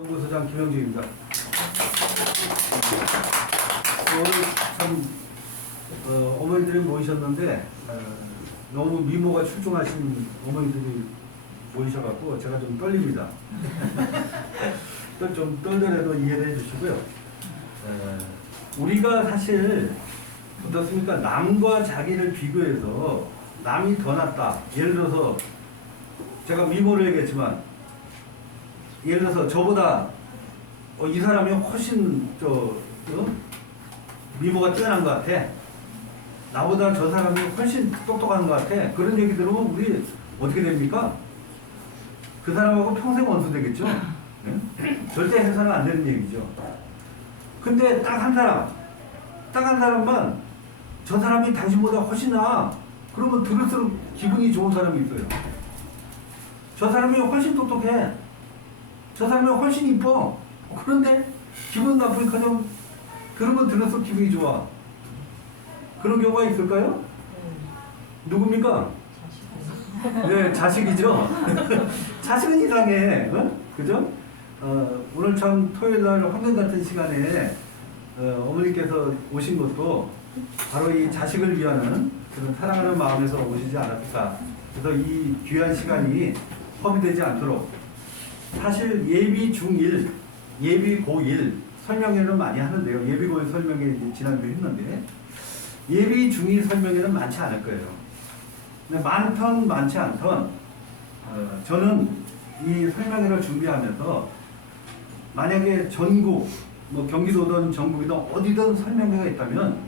연구소장 김영주입니다. 오늘 참 어머니들이 모이셨는데 너무 미모가 출중하신 어머니들이 모이셔갖고 제가 좀 떨립니다. 좀 떨더라도 이해를 해주시고요. 우리가 사실 어떻습니까? 남과 자기를 비교해서 남이 더 낫다. 예를 들어서 제가 미모를 얘기했지만 예를 들어서 저보다 이 사람이 훨씬 미모가 뛰어난 것 같아. 나보다 저 사람이 훨씬 똑똑한 것 같아. 그런 얘기 들으면 우리 어떻게 됩니까? 그 사람하고 평생 원수 되겠죠? 네? 절대 해서는 안 되는 얘기죠. 근데 딱 한 사람만 저 사람이 당신보다 훨씬 나아. 그러면 들을수록 기분이 좋은 사람이 있어요. 저 사람이 훨씬 똑똑해. 저 사람이 훨씬 이뻐. 그런데 기분 나쁘니까요. 들으면 들을수록 기분이 좋아. 그런 경우가 있을까요? 누굽니까? 네, 자식이죠. 자식은 이상해. 어? 그죠? 오늘 참 토요일날 황금 같은 시간에 어머니께서 오신 것도 바로 이 자식을 위하는 그런 사랑하는 마음에서 오시지 않았을까. 그래서 이 귀한 시간이 허비되지 않도록 사실 예비 중1, 예비 고1 설명회는 많이 하는데요. 예비 고1 설명회 지난주에 했는데 예비 중2 설명회는 많지 않을 거예요. 근데 많던 많지 않던 저는 이 설명회를 준비하면서 만약에 전국 뭐 경기도든 전국이든 어디든 설명회가 있다면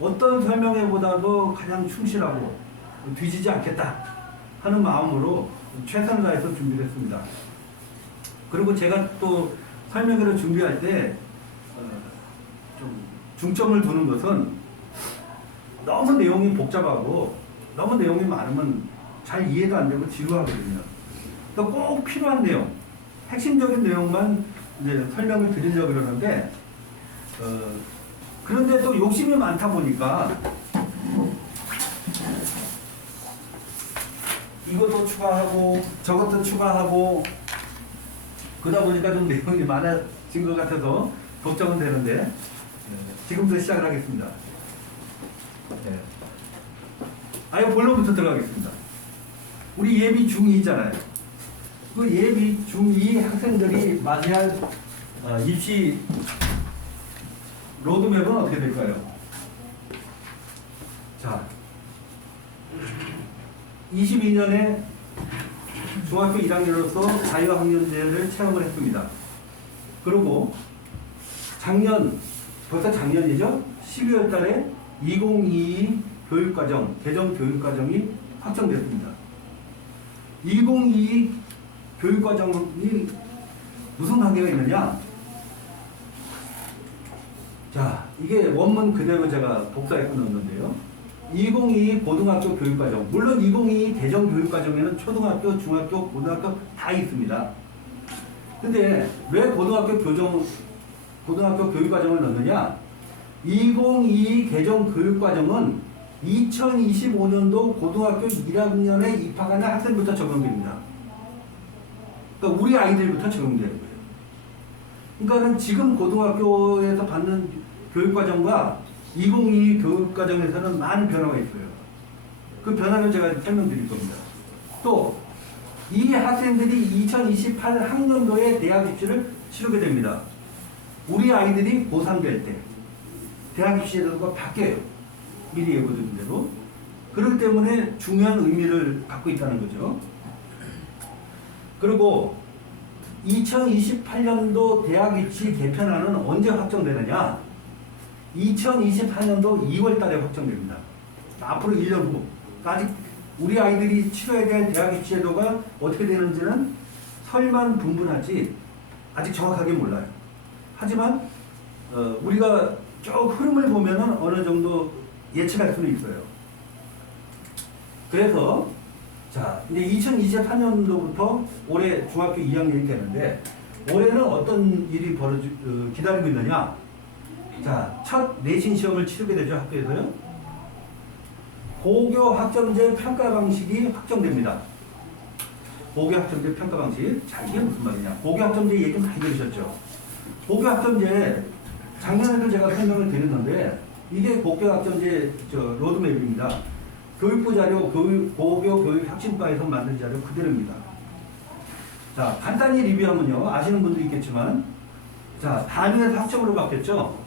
어떤 설명회보다도 가장 충실하고 뒤지지 않겠다 하는 마음으로 최선을 다해서 준비를 했습니다. 그리고 제가 또 설명회를 준비할 때 좀 중점을 두는 것은 너무 내용이 복잡하고 너무 내용이 많으면 잘 이해도 안 되고 지루하거든요. 또 꼭 필요한 내용, 핵심적인 내용만 이제 설명을 드리려고 그러는데 그런데 또 욕심이 많다 보니까 이것도 추가하고 저것도 추가하고 그러다 보니까 좀 내용이 많아진 것 같아서 걱정은 되는데 지금부터 시작을 하겠습니다. 아예 본론부터 들어가겠습니다. 우리 예비 중2잖아요. 그 예비 중2 학생들이 맞이할 입시 로드맵은 어떻게 될까요? 자, 22년에 중학교 1학년으로서 자유학년제를 체험을 했습니다. 그리고 벌써 작년이죠? 12월 달에 2022 교육과정, 개정 교육과정이 확정됐습니다. 2022 교육과정이 무슨 관계가 있느냐? 자, 이게 원문 그대로 제가 복사해서 넣었는데요. 2022 고등학교 교육과정, 물론 2022 개정 교육과정에는 초등학교, 중학교, 고등학교 다 있습니다. 근데 왜 고등학교 교육과정을 넣느냐? 2022 개정 교육과정은 2025년도 고등학교 1학년에 입학하는 학생부터 적용됩니다. 그러니까 우리 아이들부터 적용되는 거예요. 그러니까는 지금 고등학교에서 받는 교육과정과 2022 교육과정에서는 많은 변화가 있어요. 그 변화를 제가 설명드릴 겁니다. 또 이 학생들이 2028 학년도에 대학 입시를 치르게 됩니다. 우리 아이들이 고3 될 때 대학 입시 제도가 바뀌어요. 미리 예고드린 대로. 그렇기 때문에 중요한 의미를 갖고 있다는 거죠. 그리고 2028년도 대학 입시 개편안은 언제 확정되느냐? 2024년도 2월 달에 확정됩니다. 앞으로 1년 후. 아직 우리 아이들이 치러야 될 대학 입시 제도가 어떻게 되는지는 설만 분분하지 아직 정확하게 몰라요. 하지만 우리가 쭉 흐름을 보면은 어느 정도 예측할 수는 있어요. 그래서 자, 이제 2024년도부터 올해 중학교 2학년이 되는데 올해는 어떤 일이 기다리고 있느냐? 자, 첫 내신 시험을 치르게 되죠, 학교에서요. 고교 학점제 평가 방식이 확정됩니다. 고교학점제 평가 방식. 자, 이게 무슨 말이냐. 고교학점제 얘기 많이 들으셨죠? 고교학점제, 작년에도 제가 설명을 드렸는데, 이게 고교학점제 로드맵입니다. 교육부 자료, 고교 교육혁신과에서 만든 자료 그대로입니다. 자, 간단히 리뷰하면요. 아시는 분도 있겠지만, 자, 단위에서 학점으로 바뀌었죠?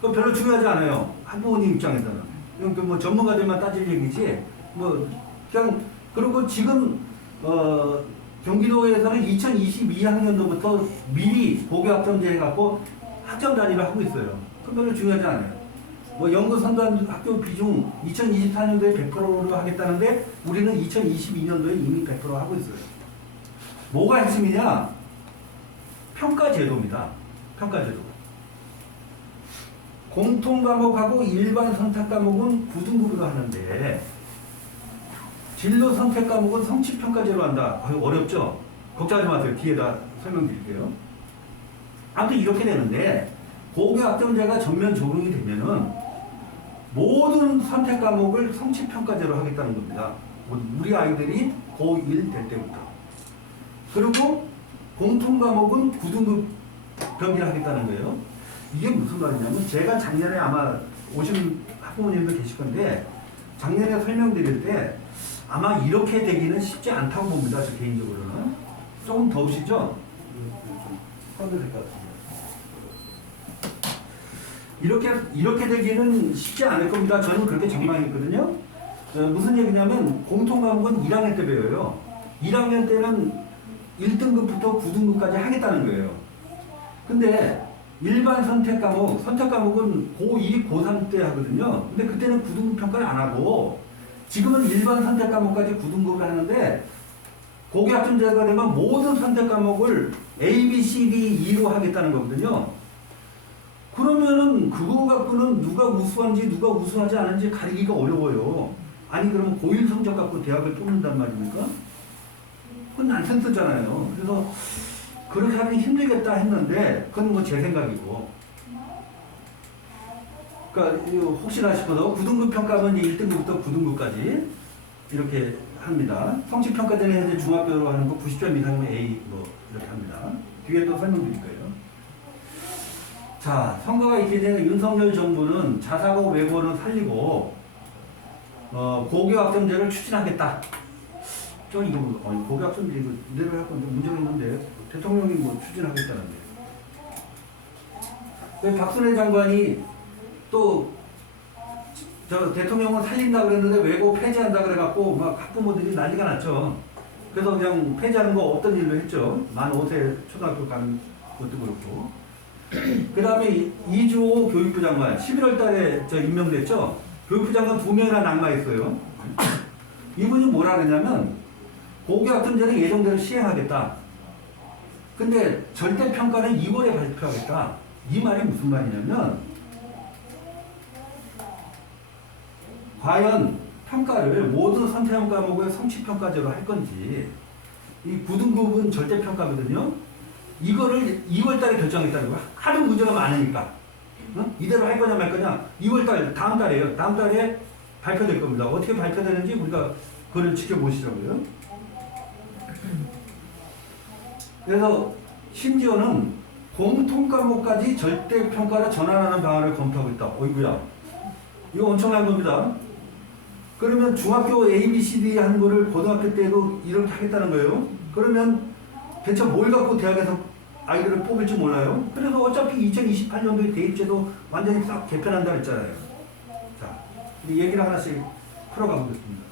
그건 별로 중요하지 않아요. 학부모님 입장에서는. 그러니까 뭐 전문가들만 따질 얘기지, 뭐, 그냥, 그리고 지금, 경기도에서는 2022학년도부터 미리 고교학점제 해갖고 학점 단위를 하고 있어요. 그건 별로 중요하지 않아요. 뭐 연구 선도한 학교 비중 2024년도에 100%로 하겠다는데 우리는 2022년도에 이미 100% 하고 있어요. 뭐가 핵심이냐? 평가제도입니다. 평가제도. 공통과목하고 일반 선택과목은 9등급으로 하는데 진로 선택과목은 성취평가제로 한다. 어렵죠? 걱정하지 마세요. 뒤에다 설명드릴게요. 아무튼 이렇게 되는데 고교학점제가 전면 적용이 되면은 모든 선택과목을 성취평가제로 하겠다는 겁니다. 우리 아이들이 고1 될 때부터. 그리고 공통과목은 9등급 병기를 하겠다는 거예요. 이게 무슨 말이냐면 제가 작년에 아마 오신 학부모님도 계실 건데 작년에 설명드릴 때 아마 이렇게 되기는 쉽지 않다고 봅니다. 저 개인적으로는. 조금 더우시죠? 꺼도 될 것 같아요. 이렇게 되기는 쉽지 않을 겁니다. 저는 그렇게 전망했거든요. 무슨 얘기냐면 공통과목은 1학년 때 배워요. 1학년 때는 1등급부터 9등급까지 하겠다는 거예요. 근데 일반 선택과목은 고2, 고3 때 하거든요. 근데 그때는 9등급 평가를 안 하고 지금은 일반 선택과목까지 9등급을 하는데 고교학점제가 되면 모든 선택과목을 A, B, C, D, E로 하겠다는 거거든요. 그러면은 그거 갖고는 누가 우수한지 누가 우수하지 않은지 가리기가 어려워요. 아니 그러면 고1 성적 갖고 대학을 뽑는단 말입니까? 그건 난센스잖아요. 그래서 그렇게 하면 힘들겠다 했는데 그건 뭐 제 생각이고. 그러니까 혹시나 싶어서 9등급 평가하면 1등급부터 9등급까지 이렇게 합니다. 성취평가제는 현재 중학교로 하는 거 90점 이상이면 A 뭐 이렇게 합니다. 뒤에 또 설명드릴 거예요. 자, 선거가 있게 되는 윤석열 정부는 자사고 외고는 살리고 고교학점제를 추진하겠다. 저 이거 고교학점제 이거 이대로 할 건데 문제가 있는데 대통령이 뭐 추진하겠다는데. 왜 박순애 장관이 또 저 대통령은 살린다 그랬는데 외고 폐지한다 그래갖고 막 학부모들이 난리가 났죠. 그래서 그냥 폐지하는 거 없던 일로 했죠. 만 5세 초등학교 가는 것도 그렇고. 그 다음에 이주호 교육부 장관 11월 달에 임명됐죠. 교육부 장관 2명이나 낙마했어요. 이분이 뭐라 그랬냐면 고교학점제는 예정대로 시행하겠다. 근데 절대평가는 2월에 발표하겠다. 이 말이 무슨 말이냐면 과연 평가를 모든 선택형 과목의 성취평가제로 할 건지 이 9등급은 절대평가거든요. 이거를 2월 달에 결정했다는 거야. 하도 문제가 많으니까. 이대로 할 거냐 말 거냐. 2월 달, 다음 달에요. 다음 달에 발표될 겁니다. 어떻게 발표되는지 우리가 그걸 지켜보시라고요. 그래서 심지어는 공통과목까지 절대평가로 전환하는 방안을 검토하고 있다. 어이구야. 이거 엄청난 겁니다. 그러면 중학교 A, B, C, D 하는 거를 고등학교 때도 이렇게 하겠다는 거예요. 그러면 대체 뭘 갖고 대학에서 아이들을 뽑을지 몰라요. 그래서 어차피 2028년도에 대입제도 완전히 싹 개편한다 했잖아요. 자, 이 얘기를 하나씩 풀어가 보겠습니다.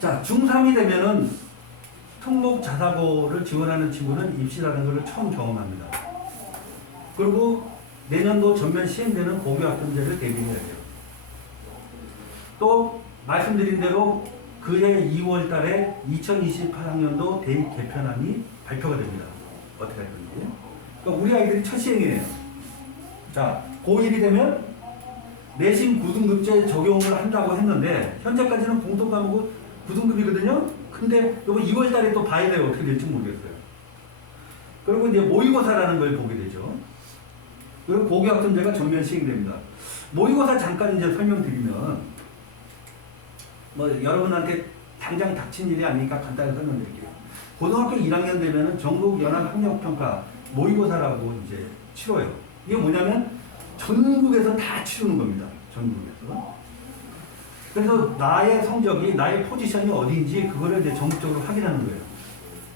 자, 중3이 되면은 특목 자사고를 지원하는 친구는 입시라는 것을 처음 경험합니다. 그리고 내년도 전면 시행되는 고교학점제를 대비해야 돼요. 또 말씀드린 대로 그해 2월 달에 2028학년도 대입 개편안이 발표가 됩니다. 어떻게 할 건지. 그러니까 우리 아이들이 첫 시행이에요. 자, 고1이 되면 내신 9등급제 적용을 한다고 했는데 현재까지는 공통과목은 9등급이거든요. 근데 이거 2월 달에 또 봐야 돼요. 어떻게 될지 모르겠어요. 그리고 이제 모의고사라는 걸 보게 되죠. 그리고 고교학점제가 전면 시행됩니다. 모의고사 잠깐 이제 설명드리면 뭐 여러분한테 당장 닥친 일이 아니니까 간단히 설명드릴게요. 고등학교 1학년 되면은 전국 연합학력평가 모의고사라고 이제 치러요. 이게 뭐냐면 전국에서 다 치르는 겁니다. 전국에서. 그래서 나의 성적이, 나의 포지션이 어디인지 그거를 이제 전국적으로 확인하는 거예요.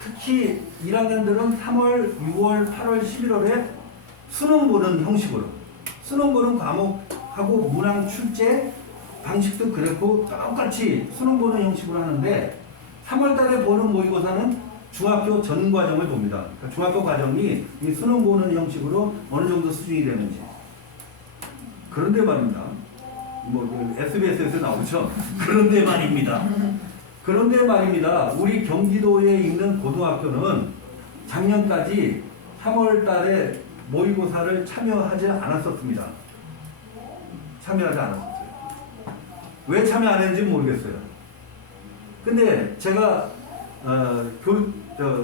특히 1학년들은 3월, 6월, 8월, 11월에 수능 보는 형식으로, 수능 보는 과목하고 문항 출제 방식도 그렇고 똑같이 수능 보는 형식으로 하는데 3월 달에 보는 모의고사는 중학교 전 과정을 봅니다. 그러니까 중학교 과정이 이 수능 보는 형식으로 어느 정도 수준이 되는지. 그런데 말입니다. 뭐 SBS에서 나오죠. 그런데 말입니다. 그런데 말입니다. 우리 경기도에 있는 고등학교는 작년까지 3월 달에 모의고사를 참여하지 않았었습니다. 참여하지 않았었어요. 왜 참여 안 했는지 모르겠어요. 근데 제가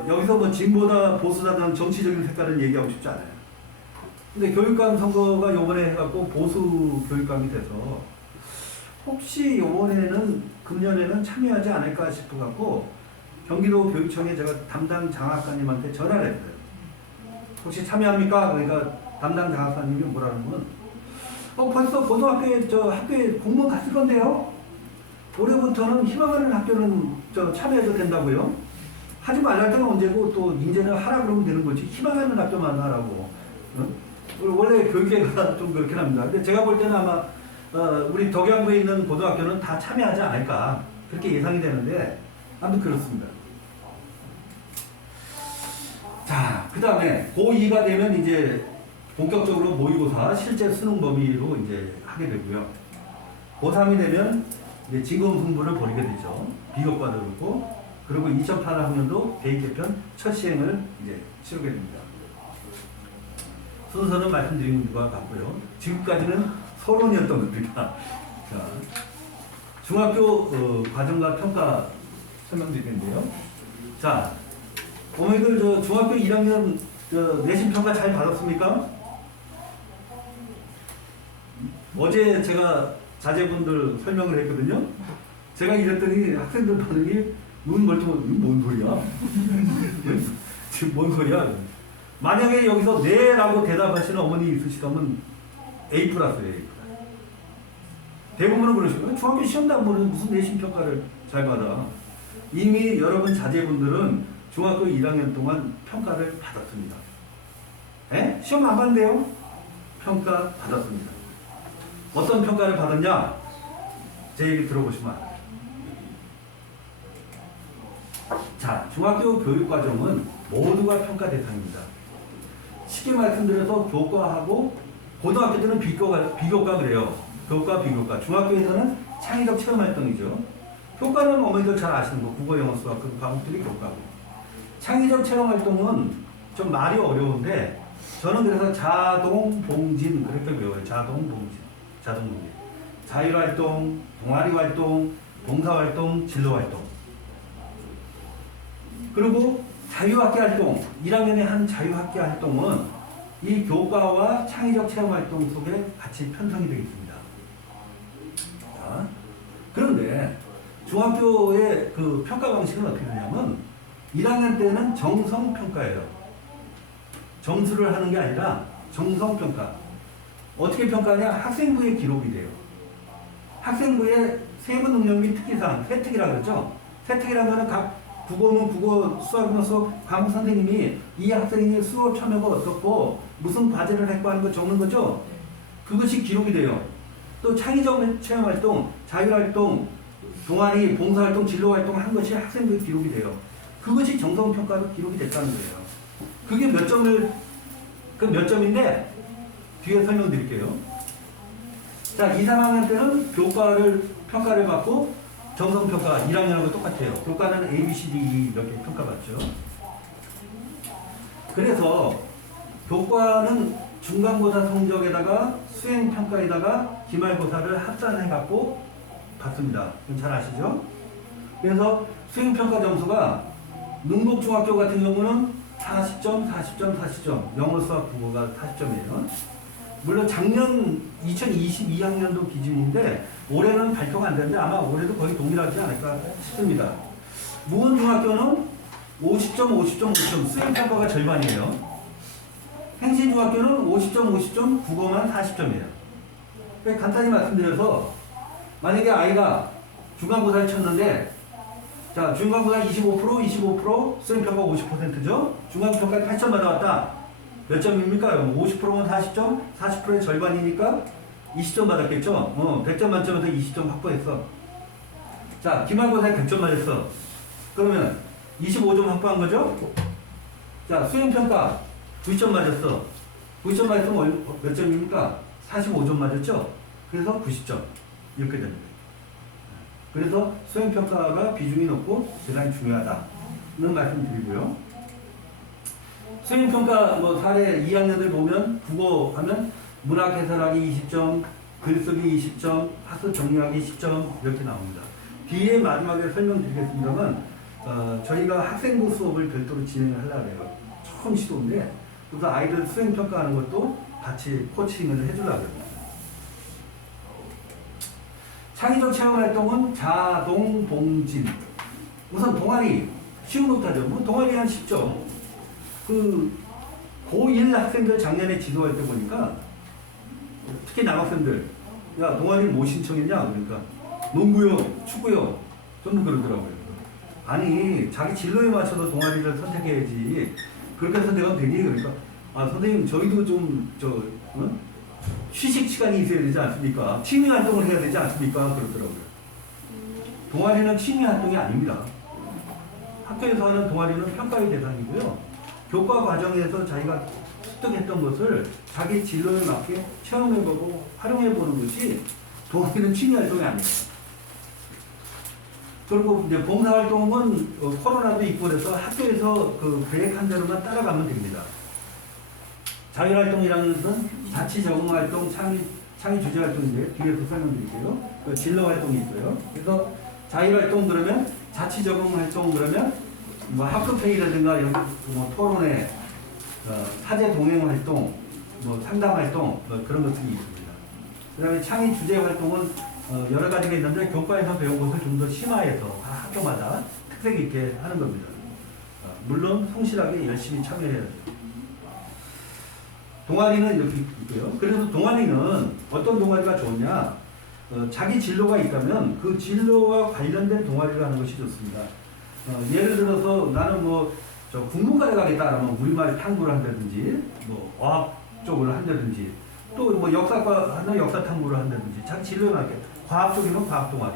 여기서 뭐 진보다 보수다는 정치적인 색깔을 얘기하고 싶지 않아요. 근데 교육감 선거가 요번에 해갖고 보수 교육감이 돼서 혹시 요번에는 금년에는 참여하지 않을까 싶어갖고 경기도 교육청에 제가 담당 장학사님한테 전화를 했어요. 혹시 참여합니까? 그러니까 담당 장학사님이 뭐라는 건 벌써 고등학교에 학교에 공무원 갔을 건데요. 올해부터는 희망하는 학교는 참여해도 된다고요. 하지 말랄 때는 언제고 또 이제는 하라 그러면 되는 거지. 희망하는 학교만 하라고. 원래 교육계가 좀 그렇긴 합니다. 근데 제가 볼 때는 아마 우리 덕양구에 있는 고등학교는 다 참여하지 않을까 그렇게 예상이 되는데 아무튼 그렇습니다. 자, 그 다음에 고2가 되면 이제 본격적으로 모의고사 실제 수능 범위로 이제 하게 되고요. 고3이 되면 이제 진검승부를 벌이게 되죠. 비교과도 그렇고, 그리고 2008학년도 대입개편 첫 시행을 이제 치르게 됩니다. 순서는 말씀드린 것과 같고요. 지금까지는 서론이었던 겁니다. 자, 중학교 과정과 평가 설명드릴 텐데요. 자, 어머니들 중학교 1학년 내신 평가 잘 받았습니까? 어제 제가 자제분들 설명을 했거든요. 제가 이랬더니 학생들 반응이 눈 멀쩡하고 뭔 소리야? 지금 뭔 소리야? 만약에 여기서 네라고 대답하시는 어머니 있으시다면 A 플러스예요. A 플러스. 대부분은 그러시고요. 중학교 시험도 안 보는 무슨 내신 평가를 잘 받아. 이미 여러분 자제분들은 중학교 1학년 동안 평가를 받았습니다. 에? 시험 안 봤는데요? 평가 받았습니다. 어떤 평가를 받았냐? 제 얘기 들어보시면 알아요. 자, 중학교 교육과정은 모두가 평가 대상입니다. 쉽게 말씀드려서 교과하고 고등학교 때는 비교과 그래요. 교과, 비교과. 중학교에서는 창의적 체험활동이죠. 교과는 어머니들 잘 아시는 거, 국어, 영어, 수학 그 과목들이 교과고. 창의적 체험활동은 좀 말이 어려운데 저는 그래서 자동봉진 그렇게 배워요. 자동봉진. 자율활동, 동아리활동, 봉사활동, 진로활동. 그리고 자유학기 활동, 1학년에 한 자유학기 활동은 이 교과와 창의적 체험활동 속에 같이 편성이 되겠습니다. 자, 그런데 중학교의 그 평가 방식은 어떻게 되냐면 1학년 때는 정성평가예요. 점수를 하는 게 아니라 정성평가. 어떻게 평가하냐? 학생부에 기록이 돼요. 학생부에 세부 능력 및 특기사항, 세특이라고 그러죠? 세특이라는 거는 각 국어는 국어, 수학이면 수학, 과목 선생님이 이 학생이 수업 참여가 어떻고 무슨 과제를 했고 하는 거 적는 거죠? 그것이 기록이 돼요. 또 창의적 체험활동, 자율활동, 동아리, 봉사활동, 진로활동 한 것이 학생부에 기록이 돼요. 그것이 정성평가로 기록이 됐다는 거예요. 그게 몇 점인데 뒤에 설명드릴게요. 자, 2, 3학년 때는 교과를 평가를 받고 정성평가 1학년하고 똑같아요. 교과는 A, B, C, D, E 이렇게 평가받죠. 그래서 교과는 중간고사 성적에다가 수행평가에다가 기말고사를 합산해갖고 받습니다. 잘 아시죠? 그래서 수행평가 점수가 능북중학교 같은 경우는 40점, 40점, 40점. 영어, 수학, 국어가 40점이에요. 물론 작년 2022학년도 기준인데 올해는 발표가 안 되는데 아마 올해도 거의 동일하지 않을까 싶습니다. 무은중학교는 50점, 50점, 50점 수행평가가 절반이에요. 행신중학교는 50점, 50점, 국어만 40점이에요. 간단히 말씀드려서 만약에 아이가 중간고사를 쳤는데 자, 중간고사 25%, 수행평가 50%죠? 중간평가에 8점 받아왔다. 몇 점입니까? 50%면 40점, 40%의 절반이니까 20점 받았겠죠? 100점 만점에서 20점 확보했어. 자, 기말고사에 100점 맞았어. 그러면 25점 확보한 거죠? 자, 수행평가 90점 맞았어. 90점 맞았으면 몇 점입니까? 45점 맞았죠? 그래서 90점. 이렇게 됩니다. 그래서 수행평가가 비중이 높고 대단히 중요하다는 말씀 드리고요. 수행평가 사례 2학년들 보면 국어 하면 문학 해설하기 20점, 글쓰기 20점, 학습 정리하기 10점 이렇게 나옵니다. 뒤에 마지막에 설명드리겠습니다만 저희가 학생부 수업을 별도로 진행을 하려고 해요. 처음 시도인데 그래서 아이들 수행평가하는 것도 같이 코칭을 해주려고 합니다. 창의적 체험활동은 자동봉진. 우선 동아리 쉬운 것부터 하죠. 동아리 한 10점. 고1 학생들 작년에 지도할 때 보니까 특히 남학생들 야 동아리 뭐 신청했냐 그러니까 농구요, 축구요 전부 그러더라고요. 아니 자기 진로에 맞춰서 동아리를 선택해야지 그렇게 선택하면 되니 그러니까 선생님 저희도 좀 휴식 시간이 있어야 되지 않습니까? 취미 활동을 해야 되지 않습니까? 그러더라고요. 동아리는 취미 활동이 아닙니다. 학교에서 하는 동아리는 평가의 대상이고요. 교과 과정에서 자기가 습득했던 것을 자기 진로에 맞게 체험해보고 활용해보는 것이 동아리는 취미 활동이 아닙니다. 그리고 이제 봉사활동은 코로나도 있고 그래서 학교에서 계획한 대로만 따라가면 됩니다. 자율활동이라는 것은 자치 적응활동, 창의 주제활동인데 뒤에서 설명드릴게요. 진로활동이 있어요. 그래서 자율활동 그러면 자치 적응활동 그러면 학급회의라든가 이런 토론회, 사제 동행활동, 상담활동 그런 것들이 있습니다. 그 다음에 창의 주제활동은 여러 가지가 있는데 교과에서 배운 것을 좀 더 심화해서 학교마다 특색 있게 하는 겁니다. 물론 성실하게 열심히 참여해야죠. 동아리는 이렇게 있고요. 그래서 동아리는 어떤 동아리가 좋냐? 자기 진로가 있다면 그 진로와 관련된 동아리를 하는 것이 좋습니다. 예를 들어서 나는 국문과에 가겠다 하면 우리말 탐구를 한다든지, 어학 쪽을 한다든지, 또 역사과 하면 역사 탐구를 한다든지, 자기 진로에 맞게 과학 쪽이면 과학 동아리,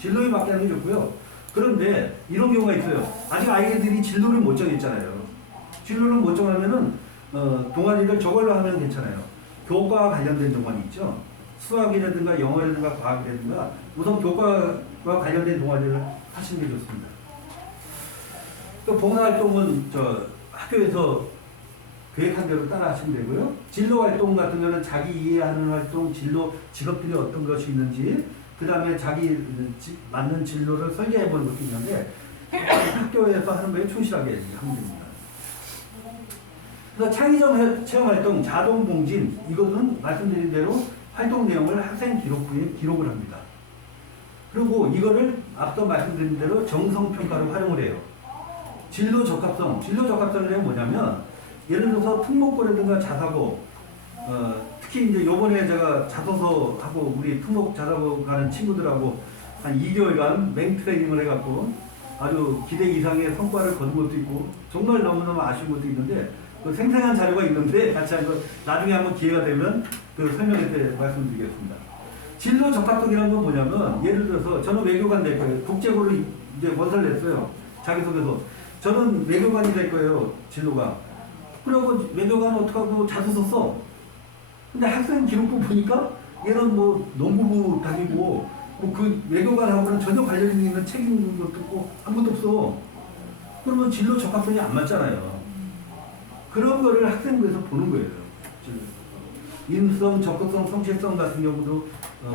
진로에 맞게 하는 게 좋고요. 그런데 이런 경우가 있어요. 아직 아이들이 진로를 못 정했잖아요. 진로를 못 정하면은 동아리를 저걸로 하면 괜찮아요. 교과와 관련된 동아리 있죠. 수학이라든가 영어라든가 과학이라든가 우선 교과와 관련된 동아리를 하시는 게 좋습니다. 또 봉사활동은 학교에서 계획한 대로 따라 하시면 되고요. 진로활동 같은 경우는 자기 이해하는 활동, 진로, 직업들이 어떤 것이 있는지 그 다음에 자기 맞는 진로를 설계해보는 것도 있는데 학교에서 하는 거에 충실하게 하면 됩니다. 그래서 창의적 체험활동, 자동봉진 이것은 말씀드린 대로 활동 내용을 학생 기록부에 기록을 합니다. 그리고 이거를 앞서 말씀드린 대로 정성평가로 활용을 해요. 진로 적합성, 진로 적합성이 뭐냐면 예를 들어서 특목고라든가 자사고, 특히 이제 요번에 제가 자소서 하고 우리 특목 자사고 가는 친구들하고 한 2개월간 맹트레이닝을 해갖고 아주 기대 이상의 성과를 거둔 것도 있고 정말 너무너무 아쉬운 것도 있는데 생생한 자료가 있는데 같이 한번 나중에 한번 기회가 되면 설명할 때 말씀드리겠습니다. 진로 적합성이라는 건 뭐냐면 예를 들어서 저는 외교관 될 거예요. 국제고를 이제 원서를 냈어요. 자기소개서. 저는 외교관이 될 거예요. 진로가. 그리고 외교관은 어떡하고 자소서 써. 근데 학생 기록부 보니까 얘는 농구부 다니고 그 외교관하고는 전혀 관련 있는 책 읽는 것도 없고 아무것도 없어. 그러면 진로 적합성이 안 맞잖아요. 그런 거를 학생부에서 보는 거예요. 인성, 적극성, 성실성 같은 경우도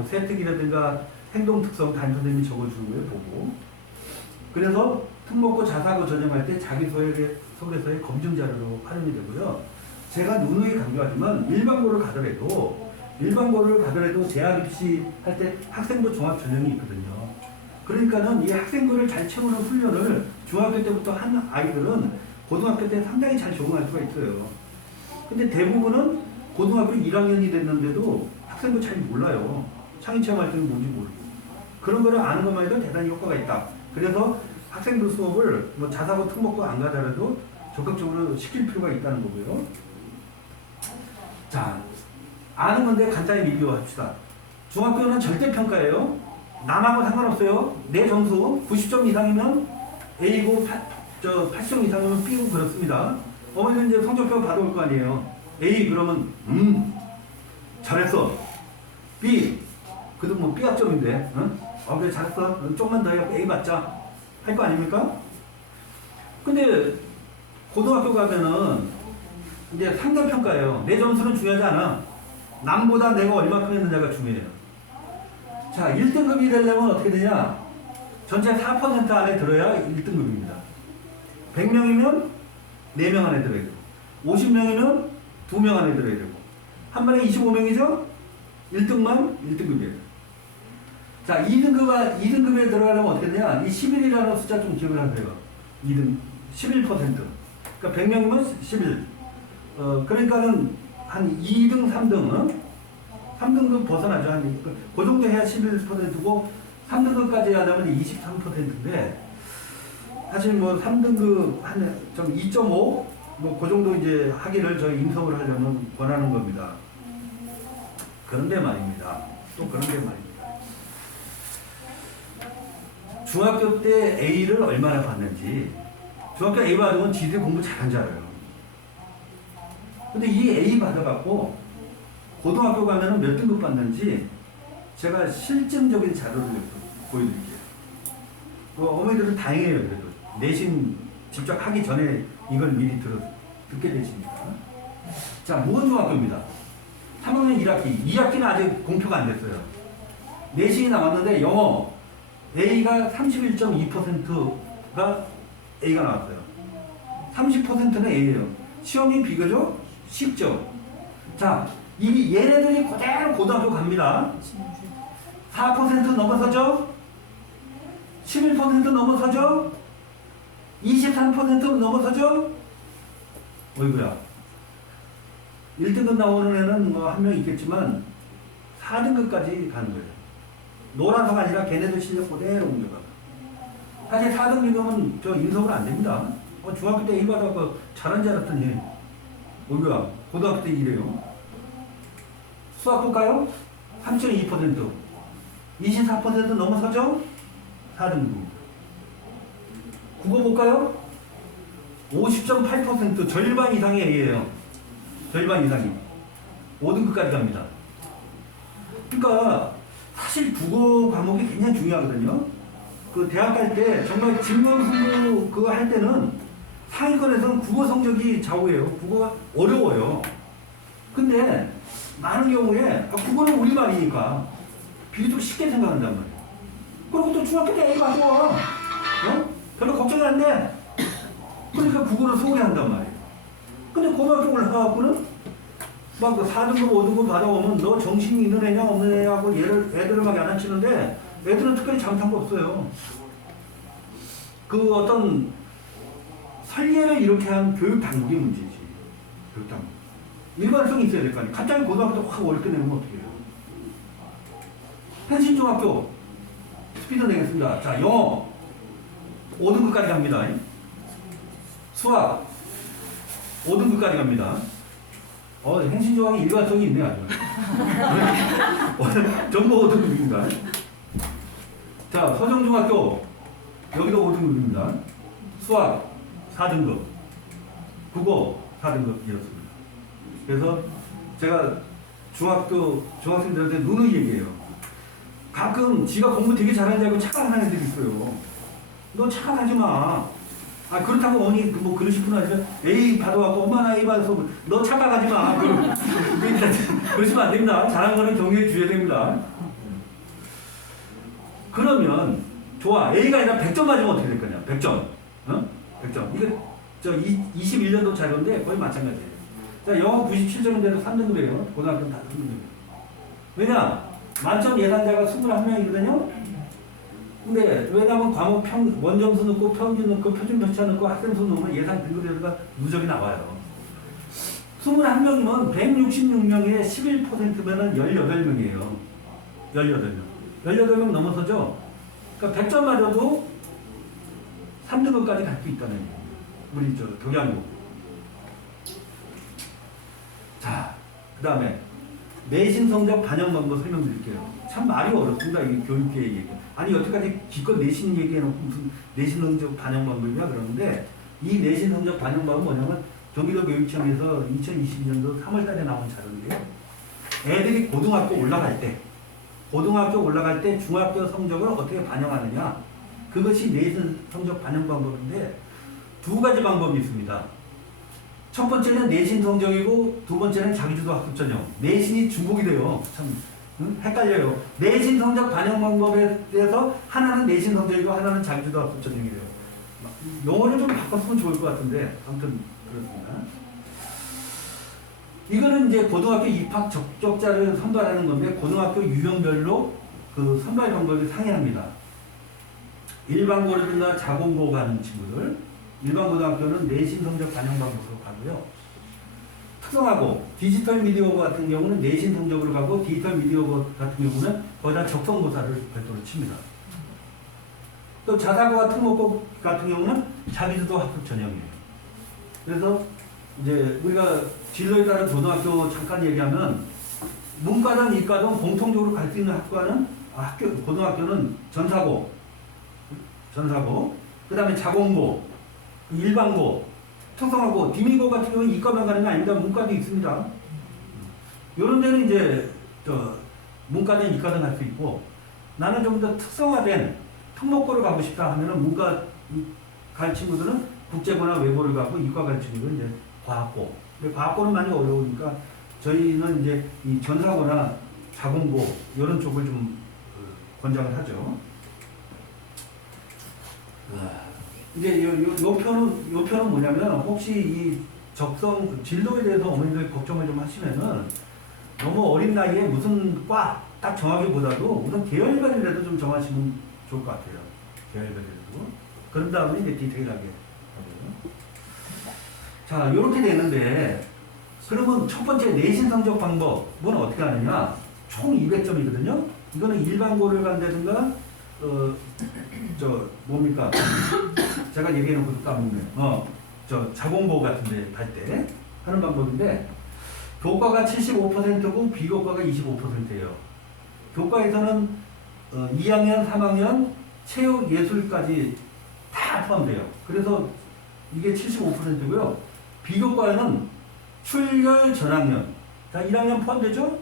세특이라든가 행동 특성 담임 선생님이 적어주는 거예요. 보고. 그래서 특목고 자사고 전형할 때 자기소개서의 검증 자료로 활용이 되고요. 제가 누누이 강조하지만 일반고를 가더라도 재학 입시 할 때 학생부 종합 전형이 있거든요. 그러니까는 이 학생부를 잘 채우는 훈련을 중학교 때부터 한 아이들은 고등학교 때 상당히 잘 적응할 수가 있어요. 근데 대부분은 고등학교 1학년이 됐는데도 학생부 잘 몰라요. 창의 체험 활동이 뭔지 모르고. 그런 거를 아는 것만 해도 대단히 효과가 있다. 그래서 학생부 수업을 뭐 자사고 특목고 안 가더라도 적극적으로 시킬 필요가 있다는 거고요. 자, 아는 건데 간단히 리뷰합시다. 중학교는 절대평가예요. 남하고 상관없어요. 내 점수 90점 이상이면 A고 80점 이상이면 B고 그렇습니다. 어머니는 이제 성적표 받아올 거 아니에요. A 그러면 잘했어. B 그래도 뭐 B 학점인데 그래 잘했어. 조금만 더 해갖고 A 받자 할 거 아닙니까? 근데 고등학교 가면은 이제 상대평가예요. 내 점수는 중요하지 않아. 남보다 내가 얼마큼 했느냐가 중요해요. 자, 1등급이 되려면 어떻게 되냐? 전체 4% 안에 들어야 1등급입니다. 100명이면 4명 안에 들어야 되고 50명이면 2명 안에 들어야 되고 한 번에 25명이죠? 1등만 1등급이에요. 자, 2등급에 들어가려면 어떻게 되냐? 이 11이라는 숫자 좀 기억을 하세요. 2등 11%. 그러니까 100명이면 11. 그러니까는 한 2등, 3등, 3등급 벗어나죠. 그 정도 해야 11%고 3등급까지 하려면 23%인데 사실 뭐 3등급 한 2.5 뭐 그 정도 이제 하기를 저희 인서울 하려면 권하는 겁니다. 그런데 말입니다. 또 그런데 말입니다. 중학교 때 A를 얼마나 받는지 중학교 A 받으면 지들 공부 잘한 줄 알아요. 근데 이 A 받아갖고 고등학교 가면은 몇 등급 받는지 제가 실증적인 자료를 보여드릴게요. 어머니들은 다행이에요. 그래도 내신 직접 하기 전에 이걸 미리 듣게 되시니까. 자, 무건중학교입니다. 3학년 1학기, 2학기는 아직 공표가 안 됐어요. 내신이 나왔는데 영어 A가 31.2%가 A가 나왔어요. 30%는 A예요. 시험이 비교적 쉽죠. 자, 얘네들이 그대로 고등학교 갑니다. 4% 넘어서죠? 11% 넘어서죠? 23% 넘어서죠? 어이구야. 1등급 나오는 애는 뭐 한 명 있겠지만 4등급까지 가는 거예요. 놀아서가 아니라 걔네들 실력 그대로 옮겨가. 사실 4등급이면 저 인서울 안 됩니다. 중학교 때 A 받아서 잘한 줄 알았더니 어이구야. 고등학교 때 이래요. 수학 볼까요? 3.2%. 24% 넘어서죠? 4등급. 국어 볼까요? 50.8% 절반 이상의 A예요. 절반 이상이. 5등급까지 갑니다. 그러니까 사실 국어 과목이 굉장히 중요하거든요. 그 대학 갈 때 정말 진문 승부 그거 할 때는 상위권에서는 국어 성적이 좌우해요. 국어가 어려워요. 근데 많은 경우에 국어는 우리말이니까 비교적 쉽게 생각한단 말이에요. 그리고 또 중학교 때 A 맞아. 별로 걱정이 안 돼. 그러니까 국어를 소홀히 한단 말이에요. 근데 고등학교 올라가갖고는 막 4등급, 5등급 받아오면 너 정신이 있는 애냐 없는 애냐고 애들을 막 야단치는데 애들은 특별히 잘못한 거 없어요. 그 어떤 설계를 이렇게 한 교육 당국의 문제지. 교육 당국. 일관성이 있어야 될 거 아니에요. 갑자기 고등학교 때 확 어렵게 내면 어떻게 해요? 현신중학교 스피드 내겠습니다. 자, 영어 5등급까지 갑니다. 수학 5등급까지 갑니다. 행신조항이 일관성이 있네 아주. 전부 5등급입니다. 자, 서정중학교 여기도 5등급입니다. 수학 4등급, 국어 4등급 이렇습니다. 그래서 제가 중학생들한테 누누이 얘기해요. 가끔 지가 공부 되게 잘하는 줄 알고 착각하는 애들이 있어요. 너 착각하지 마. 그렇다고 어머니 뭐 그러실 분 아니면 A 받아갖고 엄마 나 A 받아서 너 착각하지 마. 그러시면 안 됩니다. 잘한 거는 경계해 주셔야 됩니다. 그러면 좋아. A가 아니라 100점 맞으면 어떻게 될 거냐. 100점. 100점. 이거 21년도 자료인데 거의 마찬가지예요. 자, 영어 97점인데도 3등급이에요. 고등학교는 다 3등급이에요. 왜냐? 만점 예상자가 21명이거든요. 근데 왜냐면 과목 원점수 넣고 평균 넣고 표준 편차 넣고 학생수 넣으면 예상 등급에다가 누적이 나와요. 21명이면 166명에 11%면은 18명이에요. 18명. 18명 넘어서죠? 그러니까 100점 맞아도 3등급까지 갈 수 있다는 얘기예요. 우리 교양고. 자, 그 다음에 내신 성적 반영 방법 설명드릴게요. 참 말이 어렵습니다. 이 교육계 얘기. 아니 여태까지 기껏 내신 얘기해놓고 무슨 내신 성적 반영 방법이냐 그러는데 이 내신 성적 반영 방법은 뭐냐면 경기도 교육청에서 2022년도 3월달에 나온 자료인데요. 애들이 고등학교 올라갈 때 중학교 성적을 어떻게 반영하느냐, 그것이 내신 성적 반영 방법인데 두 가지 방법이 있습니다. 첫 번째는 내신 성적이고 두 번째는 자기주도 학습 전형. 내신이 중복이 돼요. 참 헷갈려요. 내신 성적 반영 방법에 대해서 하나는 내신 성적이고 하나는 자기주도 학습 전형이래요. 용어를 좀 바꿨으면 좋을 것 같은데 아무튼 그렇습니다. 이거는 이제 고등학교 입학 적격자를 선발하는 건데 고등학교 유형별로 그 선발 방법이 상이합니다. 일반고라든가 자공고 가는 친구들, 일반고등학교는 내신 성적 반영 방법으로 가고요. 특성화고, 디지털 미디어 같은 경우는 내신 성적으로 가고 디지털 미디어 같은 경우는 거기다 적성고사를 별도로 칩니다. 또 자사고와 특목고 같은 경우는 자기주도 학습 전형이에요. 그래서 이제 우리가 진로에 따른 고등학교 잠깐 얘기하면 문과든 이과든 공통적으로 갈 수 있는 고등학교는 전사고, 그 다음에 자공고, 일반고, 특성화고, 디미고 같은 경우는 이과만 가는 게 아닙니다. 문과도 있습니다. 이런 데는 이제 문과든 이과든 갈 수 있고, 나는 좀 더 특성화된 특목고를 가고 싶다 하면은 문과 갈 친구들은 국제고나 외고를 가고, 이과 갈 친구들은 이제 과학고. 근데 과학고는 많이 어려우니까 저희는 이제 이 전사고나 자공고 이런 쪽을 좀 권장을 하죠. 이제 요 표는 뭐냐면 혹시 이 적성 진로에 대해서 어머니들 걱정을 좀 하시면은 너무 어린 나이에 무슨 과 딱 정하기보다도 우선 계열별이라도 좀 정하시면 좋을 것 같아요. 계열별이라도. 그런 다음에 이제 디테일하게 하고요. 자, 요렇게 되는데 그러면 첫 번째 내신 성적 방법은 어떻게 하느냐? 총 200점이거든요. 이거는 일반고를 간다든가 뭡니까? 제가 얘기해놓고 까먹네요. 자공고 같은데 갈 때 하는 방법인데 교과가 75%고 비교과가 25%예요. 교과에서는 2학년, 3학년, 체육, 예술까지 다 포함돼요. 그래서 이게 75%고요. 비교과에는 출결 전학년, 자 1학년 포함되죠?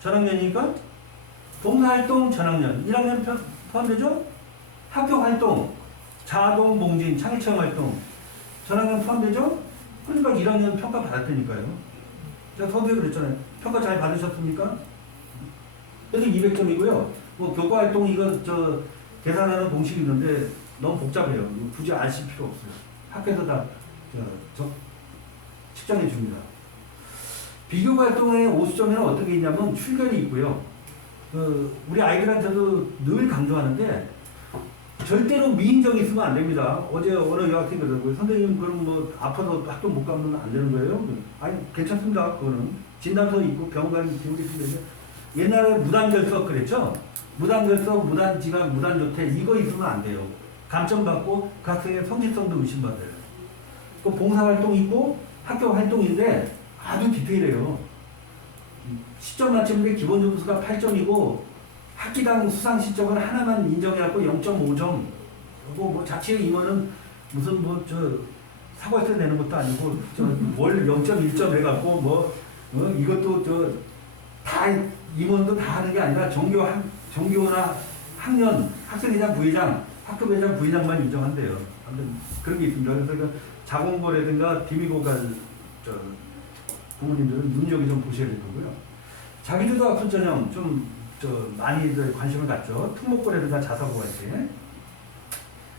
전학년이니까 봉사활동 전학년, 1학년 포함되죠? 학교활동, 자동봉진, 창의체험 활동, 전학년 포함되죠? 그러니까 1학년 평가 받았다니까요. 제가 서두에 그랬잖아요. 평가 잘 받으셨습니까? 그래서 200점이고요. 뭐 교과활동 이거 계산하는 공식이 있는데 너무 복잡해요. 굳이 아실 필요 없어요. 학교에서 다 측정해 줍니다. 비교활동의 50점에는 어떻게 있냐면 출결이 있고요. 우리 아이들한테도 늘 강조하는데 절대로 미인정이 있으면 안 됩니다. 어제 어느 여학생이 그러더라고요. 선생님 그럼 뭐 아파서 학교 못 가면 안 되는 거예요? 아니 괜찮습니다. 그거는 진단서 있고 병원 가는 기록이 있는데 옛날에 무단결석 그랬죠? 무단결석, 무단지각, 무단조퇴 이거 있으면 안 돼요. 감점 받고 그 학생의 성실성도 의심받아요. 그 봉사활동 있고 학교활동인데 아주 디테일해요. 10점 만점인데 기본 점수가 8점이고 학기당 수상 실적은 하나만 인정해갖고 0.5점. 뭐 자체 임원은 무슨 사과서 내는 것도 아니고 월 0.1점 해갖고 이것도 다 임원도 다 하는 게 아니라 정교나 학년, 학생회장, 부회장, 학급회장, 부회장만 인정한대요. 아무튼 그런 게 있습니다. 그래서 그 자공고라든가 디미고가 부모님들은 눈여겨 좀 보셔야 될 거고요. 자기주도 학습 전형 많이들 관심을 갖죠. 특목고라든가 자사고 할 때.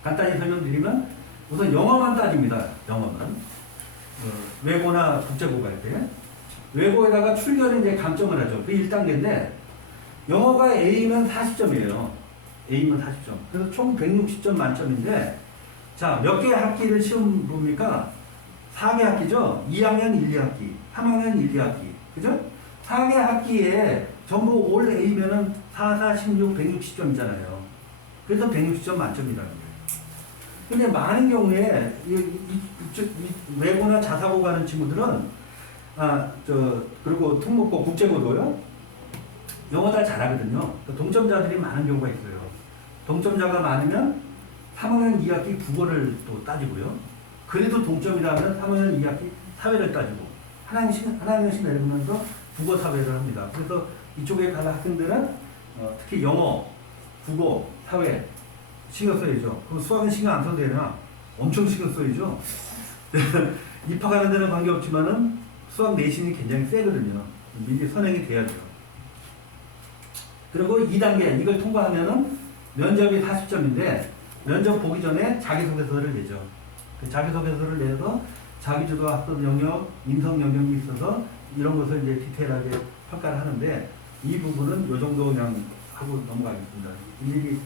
간단히 설명드리면 우선 영어만 따집니다. 영어만. 외고나 국제고 갈 때. 외고에다가 출결은 이제 감점을 하죠. 그 1단계인데, 영어가 A면 40점이에요. A면 40점. 그래서 총 160점 만점인데, 자, 몇 개의 학기를 시험 봅니까? 4개 학기죠? 2학년 1, 2학기, 3학년 1, 2학기. 그죠? 4개 학기에 전부 올 A면은 4, 4, 16, 160점이잖아요. 그래서 160점 만점이라는 거예요. 근데 많은 경우에, 외고나 자사고 가는 친구들은, 그리고 특목고, 국제고도요, 영어 다 잘하거든요. 동점자들이 많은 경우가 있어요. 동점자가 많으면 3학년 2학기 국어를 또 따지고요. 그래도 동점이라면 3학년 2학기 사회를 따지고, 하나학년씩 내려오면서 국어 사회를 합니다. 그래서 이쪽에 가는 학생들은 특히 영어, 국어, 사회 신경 써야죠. 그럼 수학은 신경 안 써도 되나? 엄청 신경 써야죠. 입학하는 데는 관계없지만은 수학 내신이 굉장히 세거든요. 미리 선행이 돼야죠. 그리고 2단계 이걸 통과하면은 면접이 40점인데 면접 보기 전에 자기소개서를 내죠. 그 자기소개서를 내서 자기주도 학습 영역, 인성 영역이 있어서 이런 것을 이제 디테일하게 평가를 하는데 이 부분은 요 정도 그냥 하고 넘어가겠습니다. 일일이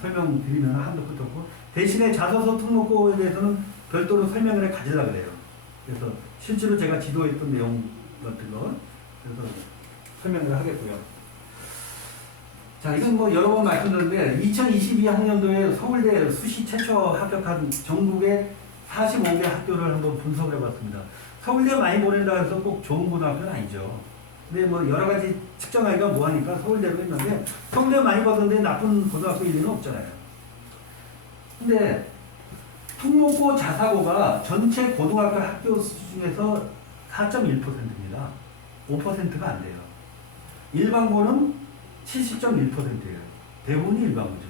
설명드리면 한도 끝도 없고 대신에 자소서 특목고에 대해서는 별도로 설명을 가지려고 그래요. 그래서 실제로 제가 지도했던 내용 같은 거 그래서 설명을 하겠고요. 자, 이건 뭐 여러 번 말씀드렸는데 2022학년도에 서울대 수시 최초 합격한 전국의 45개 학교를 한번 분석을 해봤습니다. 서울대 많이 보낸다 해서 꼭 좋은 고등학교는 아니죠. 근데 뭐 여러 가지 측정하기가 뭐하니까 서울대로 했는데 서울대 많이 받았는데 나쁜 고등학교일 리는 없잖아요. 근데 특목고 자사고가 전체 고등학교 학교 수 중에서 4.1%입니다. 5%가 안 돼요. 일반고는 70.1%예요. 대부분이 일반고죠.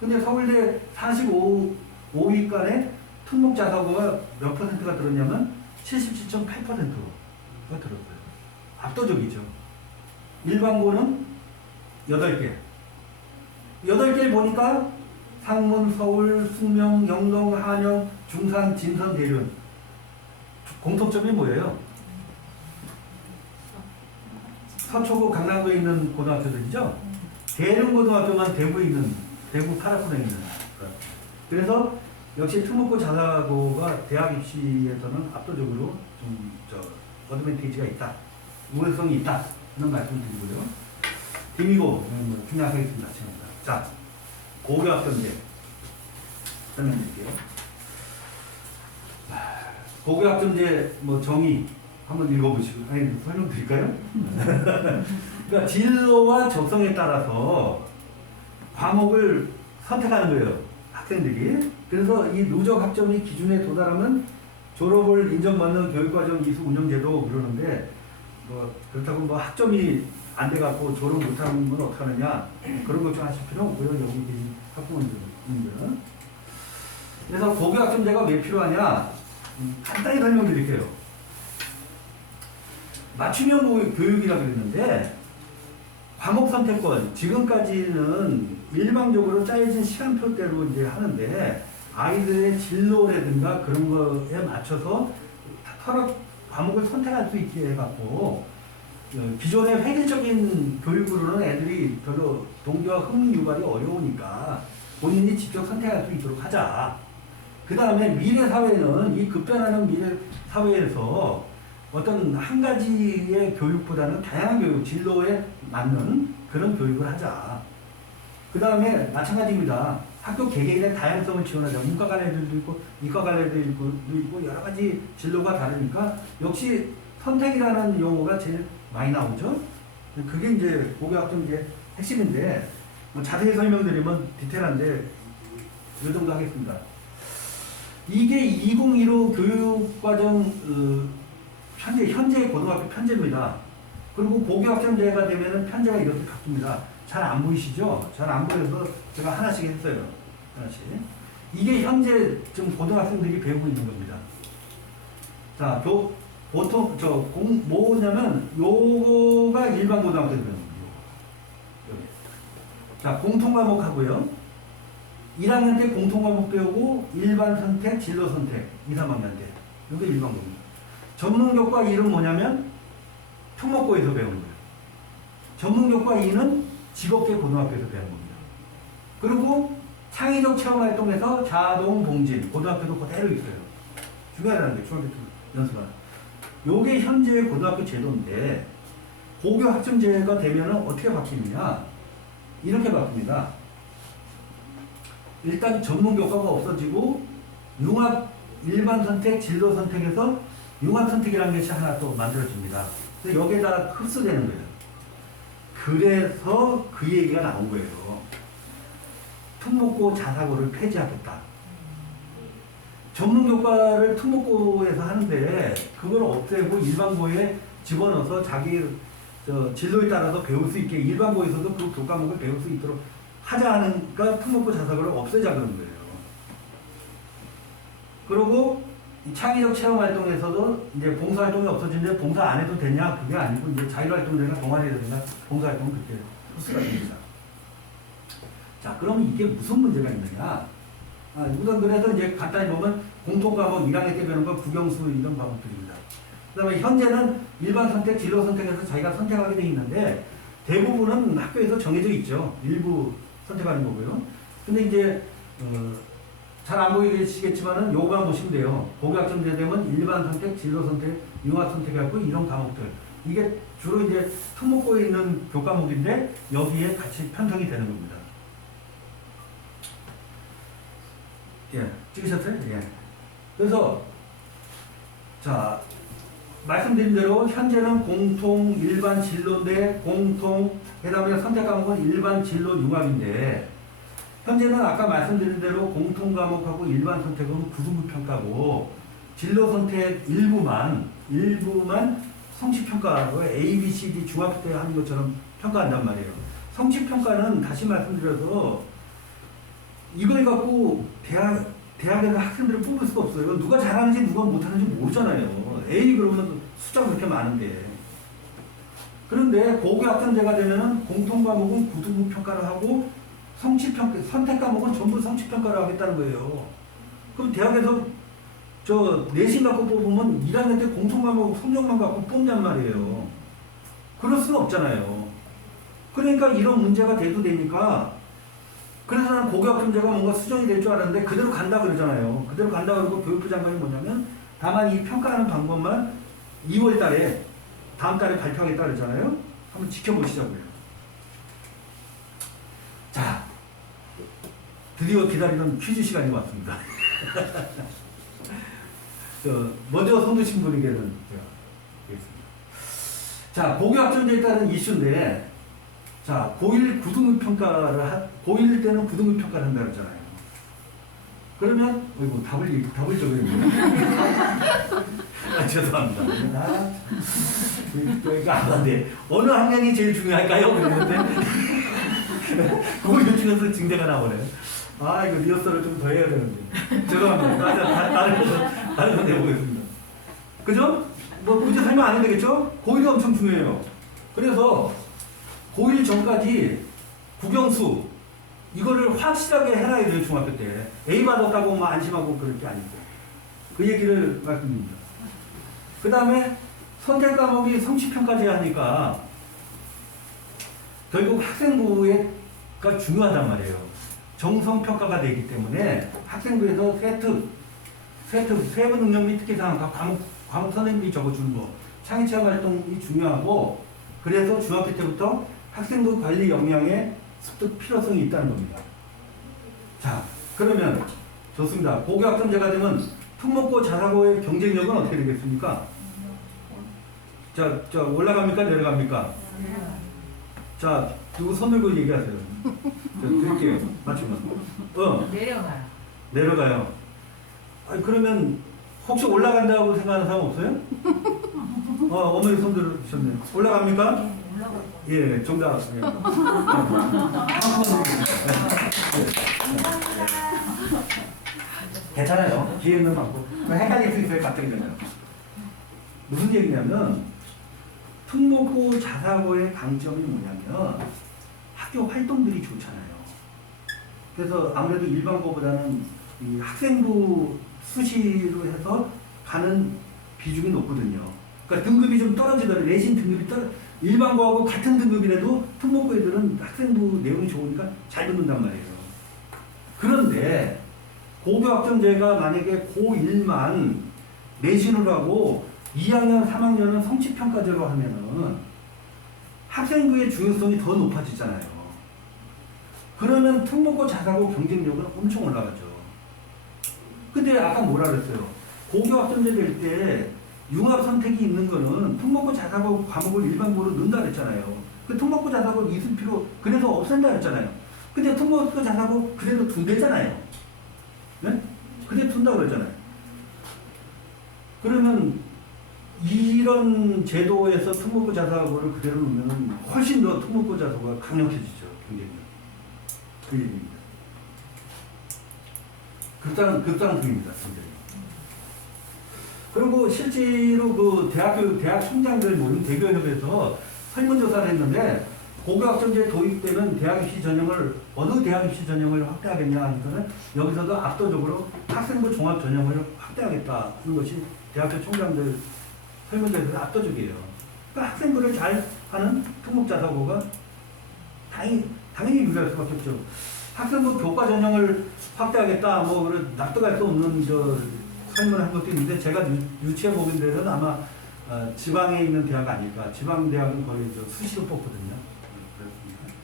근데 서울대 45위간에 특목 자사고가 몇 퍼센트가 들었냐면 77.8%가 들었어요. 압도적이죠. 일반고는 8개. 8개를 보니까 상문, 서울, 숙명, 영동, 한영, 중산, 진선, 대륜. 공통점이 뭐예요? 서초구, 강남구에 있는 고등학교들이죠. 대륜고등학교만 대구에 있는, 대구 파라군에 있는. 그래서 역시 특목고 자사고가 대학 입시에서는 압도적으로 좀 어드밴티지가 있다. 우월성이 있다. 이런 말씀 드리고요. 김이고 중요하겠습니다. 자, 고교학점제 설명드릴게요. 고교학점제 뭐 정의 한번 읽어보시고 설명드릴까요? 그러니까 진로와 적성에 따라서 과목을 선택하는 거예요. 학생들이. 그래서 이 누적 학점이 기준에 도달하면 졸업을 인정받는 교육과정 이수 운영제도 그러는데 뭐 그렇다고 뭐 학점이 안 돼갖고 졸업 못하는 건 어떡하느냐 그런 걱정 하실 필요 없고요. 여기 계신 학부모님들은. 그래서 고교학점제가 왜 필요하냐 간단히 설명드릴게요. 맞춤형 교육이라고 그랬는데 과목 선택권 지금까지는 일방적으로 짜여진 시간표대로 이제 하는데 아이들의 진로라든가 그런 거에 맞춰서 과목을 선택할 수 있게 해갖고 기존의 획일적인 교육으로는 애들이 별로 동기와 흥미 유발이 어려우니까 본인이 직접 선택할 수 있도록 하자. 그 다음에 미래 사회는 이 급변하는 미래 사회에서 어떤 한 가지의 교육보다는 다양한 교육, 진로에 맞는 그런 교육을 하자. 그 다음에 마찬가지입니다. 학교 개개인의 다양성을 지원하자. 문과 갈 애들도 있고, 이과 갈 애들도 있고, 여러 가지 진로가 다르니까 역시 선택이라는 용어가 제일 많이 나오죠. 그게 이제 고교학점제 핵심인데, 뭐 자세히 설명드리면 디테일한데, 이 정도 하겠습니다. 이게 2015 교육과정, 현재 고등학교 편제입니다. 그리고 고교학점제가 되면은 편제가 이렇게 바뀝니다. 잘 안 보이시죠? 잘 안 보여서 제가 하나씩 했어요. 하나씩. 이게 현재 지금 고등학생들이 배우고 있는 겁니다. 자, 보통, 뭐냐면, 요거가 일반 고등학교 배우는 거예요. 여기. 자, 공통과목 하고요. 1학년 때 공통과목 배우고, 일반 선택, 진로 선택, 2, 3학년 때. 요게 일반 과목. 전문교과 1은 뭐냐면 특목고에서 배우는 거예요. 전문교과 2는 직업계 고등학교에서 배우는 겁니다. 그리고 창의적 체험활동에서 자동 봉진 고등학교도 그대로 있어요. 중요하다는 게 중학교 연수가. 요게 현재의 고등학교 제도인데 고교 학점제가 되면은 어떻게 바뀝니까? 이렇게 바뀝니다. 일단 전문교과가 없어지고 융합 일반 선택, 진로 선택에서 융합 선택이라는 것이 하나 또 만들어집니다. 그래서 여기에다 흡수되는 거예요. 그래서 그 얘기가 나온 거예요. 특목고 자사고를 폐지하겠다. 전문교과를 특목고에서 하는데 그걸 없애고 일반고에 집어넣어서 자기 진로에 따라서 배울 수 있게 일반고에서도 그 교과목을 배울 수 있도록 하자 하니까 특목고 자사고를 없애자 그런 거예요. 그리고 창의적 체험활동에서도 이제 봉사활동이 없어지는데 봉사 안 해도 되냐? 그게 아니고 이제 자율활동이나 동아리라든가 봉사활동은 그렇게 흡수가 됩니다. 자, 그러면 이게 무슨 문제가 있느냐? 우선 그래서 이제 간단히 보면 공통과목 1학년 때 배우는 건 국영수 이런 과목들입니다. 그 다음에 현재는 일반 선택, 진로 선택에서 자기가 선택하게 돼 있는데 대부분은 학교에서 정해져 있죠. 일부 선택하는 거고요. 근데 이제 잘 안 보이시겠지만은 요거만 보시면 돼요. 고교학점제 되면 일반 선택, 진로 선택, 융합 선택하고 이런 과목들. 이게 주로 이제 특목고에 있는 교과목인데 여기에 같이 편성이 되는 겁니다. 예, 찍으셨어요? 예. 그래서 자 말씀드린 대로 현재는 공통 일반 진로인데 공통 그다음에 선택 과목은 일반 진로 융합인데 현재는 아까 말씀드린 대로 공통 과목하고 일반 선택은 부등급 평가고 진로 선택 일부만 성취 평가로 A, B, C, D 중학교 때 하는 것처럼 평가한단 말이에요. 성취 평가는 다시 말씀드려서 이걸 갖고 대학에서 학생들을 뽑을 수가 없어요. 누가 잘하는지 누가 못하는지 모르잖아요. A 그러면 숫자가 그렇게 많은데. 그런데 고교 학점제가 되면은 공통 과목은 부등급 평가를 하고 성취 평가, 선택 과목은 전부 성취 평가를 하겠다는 거예요. 그럼 대학에서 내신 갖고 뽑으면 1학년 때 공통 과목 성적만 갖고 뽑냔 말이에요. 그럴 수는 없잖아요. 그러니까 이런 문제가 대두되니까 그래서 나는 고교학점제가 뭔가 수정이 될 줄 알았는데 그대로 간다 그러잖아요. 그대로 간다 그러고 교육부 장관이 뭐냐면 다만 이 평가하는 방법만 2월 달에 다음 달에 발표하겠다 그러잖아요. 한번 지켜보시자고요. 자, 드디어 기다리던 퀴즈 시간이 왔습니다. 먼저 손 드신 분에게는 제가 드리겠습니다. 자, 고교학점제에 따른 이슈인데 자, 고1 9등급 평가를 고1 때는 9등급 평가를 한다고 했잖아요. 그러면 답을 적어야겠네요. 죄송합니다. 이거 안 봤는데 어느 학년이 제일 중요할까요? 그랬는데 그거 요즘에서 징대가 나오네요. 이거 리허설을 좀 더 해야 되는데 죄송합니다. 다른 건 해보겠습니다. 그죠? 뭐 굳이 설명 안 해도 되겠죠? 고1이 엄청 중요해요. 그래서 고1 전까지 국영수 이거를 확실하게 해놔야 돼요. 중학교 때 A 받았다고 뭐 안심하고 그럴 게 아니고 그 얘기를 말씀드립니다. 그 다음에 선택 과목이 성취평가제 하니까 결국 학생부가 중요하단 말이에요. 정성평가가 되기 때문에 학생부에서 세부 능력 및 특기사항 과목 선생님이 적어주는 거 창의체험 활동이 중요하고 그래서 중학교 때부터 학생부 관리 역량에 습득 필요성이 있다는 겁니다. 자, 그러면 좋습니다. 고교학점제가 되면 특목고 자사고의 경쟁력은 어떻게 되겠습니까? 자 올라갑니까? 내려갑니까? 자, 누구 손 들고 얘기하세요. 드릴게요. 맞추면. 내려가요. 그러면 혹시 올라간다고 생각하는 사람 없어요? 어머니 손 들으셨네요. 올라갑니까? 예, 정답. 예. 괜찮아요. 기회는 많고. 헷갈릴 수 있어요. 갑자기 되면. 무슨 얘기냐면 특목고 자사고의 강점이 뭐냐면 학교 활동들이 좋잖아요. 그래서 아무래도 일반고보다는 이 학생부 수시로 해서 가는 비중이 높거든요. 그러니까 등급이 좀 떨어지더라도 내신 등급이 일반 거하고 같은 등급이라도 특목고 애들은 학생부 내용이 좋으니까 잘 듣는단 말이에요. 그런데 고교학점제가 만약에 고1만 내신으로 하고 2학년, 3학년은 성취평가제로 하면은 학생부의 중요성이 더 높아지잖아요. 그러면 특목고 자사고 경쟁력은 엄청 올라가죠. 근데 아까 뭐라 그랬어요? 고교학점제 될 때 융합 선택이 있는 거는 특목고 자사고 과목을 일반고로 넣는다 그랬잖아요. 그 특목고 자사고 있을 필요, 그래서 없앤다 그랬잖아요. 근데 특목고 자사고 그대로 둔대잖아요. 네? 그대로 둔다 그랬잖아요. 그러면 이런 제도에서 특목고 자사고를 그대로 놓으면 훨씬 더 특목고 자사고가 강력해지죠. 굉장히. 그 얘기입니다. 급상승입니다. 굉장히. 그리고 실제로 그 대학 총장들 모임 대교협에서 설문조사를 했는데 고교학점제 도입되는 대학 입시 전형을 어느 대학 입시 전형을 확대하겠냐 하니까는 여기서도 압도적으로 학생부 종합 전형을 확대하겠다는 것이 대학교 총장들 설문조사에서 압도적이에요. 그러니까 학생부를 잘 하는 특목자사고가 당연히 유리할 수밖에 없죠. 학생부 교과 전형을 확대하겠다, 뭐 납득할 수 없는 설문을 한 것도 있는데 제가 유치해 보는 데는 아마 지방에 있는 대학 아닐까. 지방 대학은 거의 수시로 뽑거든요. 그렇습니다.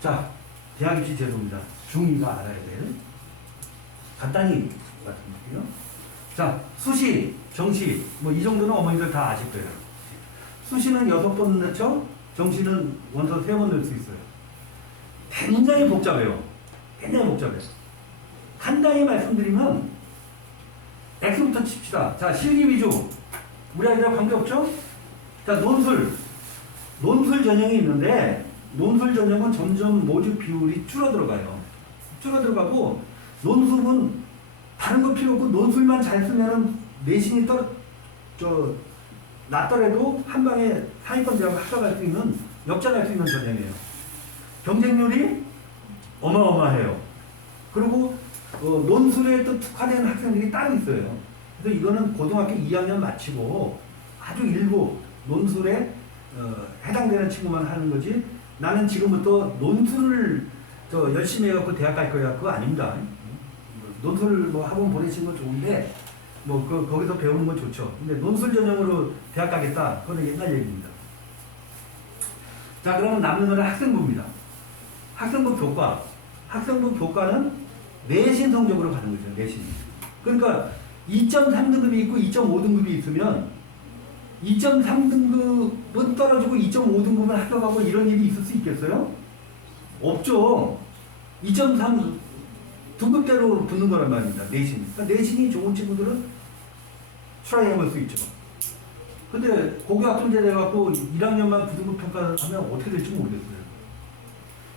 자, 대학 입시 제도입니다. 중2가 알아야 될. 간단히 말씀드릴게요. 자, 수시, 정시, 뭐 이 정도는 어머니들 다 아실 거예요. 수시는 6번 넣죠? 정시는 원서 3번 넣을 수 있어요. 굉장히 복잡해요. 굉장히 복잡해요. 간단히 말씀드리면 X부터 칩시다. 자, 실기 위주. 우리 아이들하고 관계없죠? 자, 논술 전형이 있는데 논술 전형은 점점 모집 비율이 줄어들어가요. 줄어들어가고 논술은 다른 거 필요 없고 논술만 잘 쓰면은 내신이 낮더라도 한 방에 상위권 대학을 합격할 수 있는 역전할 수 있는 전형이에요. 경쟁률이 어마어마해요. 그리고 논술에 또 특화된 학생들이 따로 있어요. 그래서 이거는 고등학교 2학년 마치고 아주 일부 논술에 해당되는 친구만 하는 거지 나는 지금부터 논술을 열심히 해갖고 대학 갈 거야. 그거 아닙니다. 논술 뭐 학원 보내시는 건 좋은데 거기서 배우는 건 좋죠. 근데 논술 전형으로 대학 가겠다. 그건 옛날 얘기입니다. 자, 그러면 남는 거는 학생부입니다. 학생부 교과. 학생부 교과는 내신 성적으로 가는 거죠. 내신. 그러니까 2.3등급이 있고 2.5등급이 있으면 2.3등급은 떨어지고 2.5등급은 합격하고 이런 일이 있을 수 있겠어요? 없죠. 2.3 등급대로 붙는 거란 말입니다. 내신. 그러니까 내신이 좋은 친구들은 트라이 해볼 수 있죠. 근데 고교학점제 돼갖고 1학년만 9등급 평가하면 어떻게 될지 모르겠어요.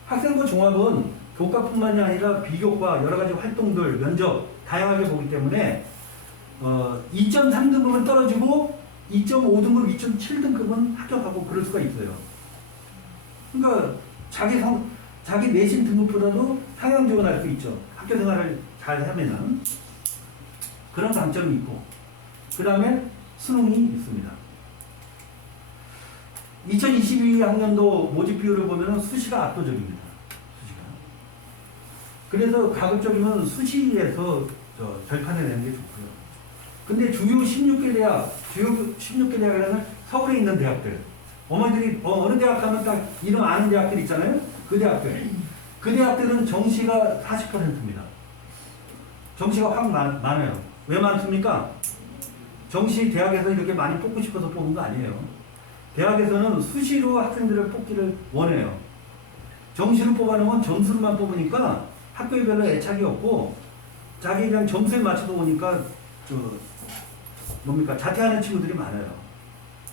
학생부 종합은 교과뿐만이 아니라 비교과 여러 가지 활동들, 면접 다양하게 보기 때문에 2.3등급은 떨어지고 2.5등급, 2.7등급은 합격하고 그럴 수가 있어요. 그러니까 자기 내신 등급보다도 상향 지원할 수 있죠. 학교 생활을 잘 하면은 그런 장점이 있고 그 다음에 수능이 있습니다. 2022학년도 모집 비율을 보면 수시가 압도적입니다. 그래서 가급적이면 수시에서 결판을 내는 게 좋고요. 근데 주요 16개 대학이라면 서울에 있는 대학들. 어머니들이 어느 대학 가면 딱 이름 아는 대학들 있잖아요. 그 대학들은 정시가 40%입니다. 정시가 확 많아요. 왜 많습니까? 정시 대학에서 이렇게 많이 뽑고 싶어서 뽑은 거 아니에요. 대학에서는 수시로 학생들을 뽑기를 원해요. 정시로 뽑아놓으면 점수로만 뽑으니까 학교별로 애착이 없고 자기 그냥 점수에 맞춰서 오니까 자퇴하는 친구들이 많아요.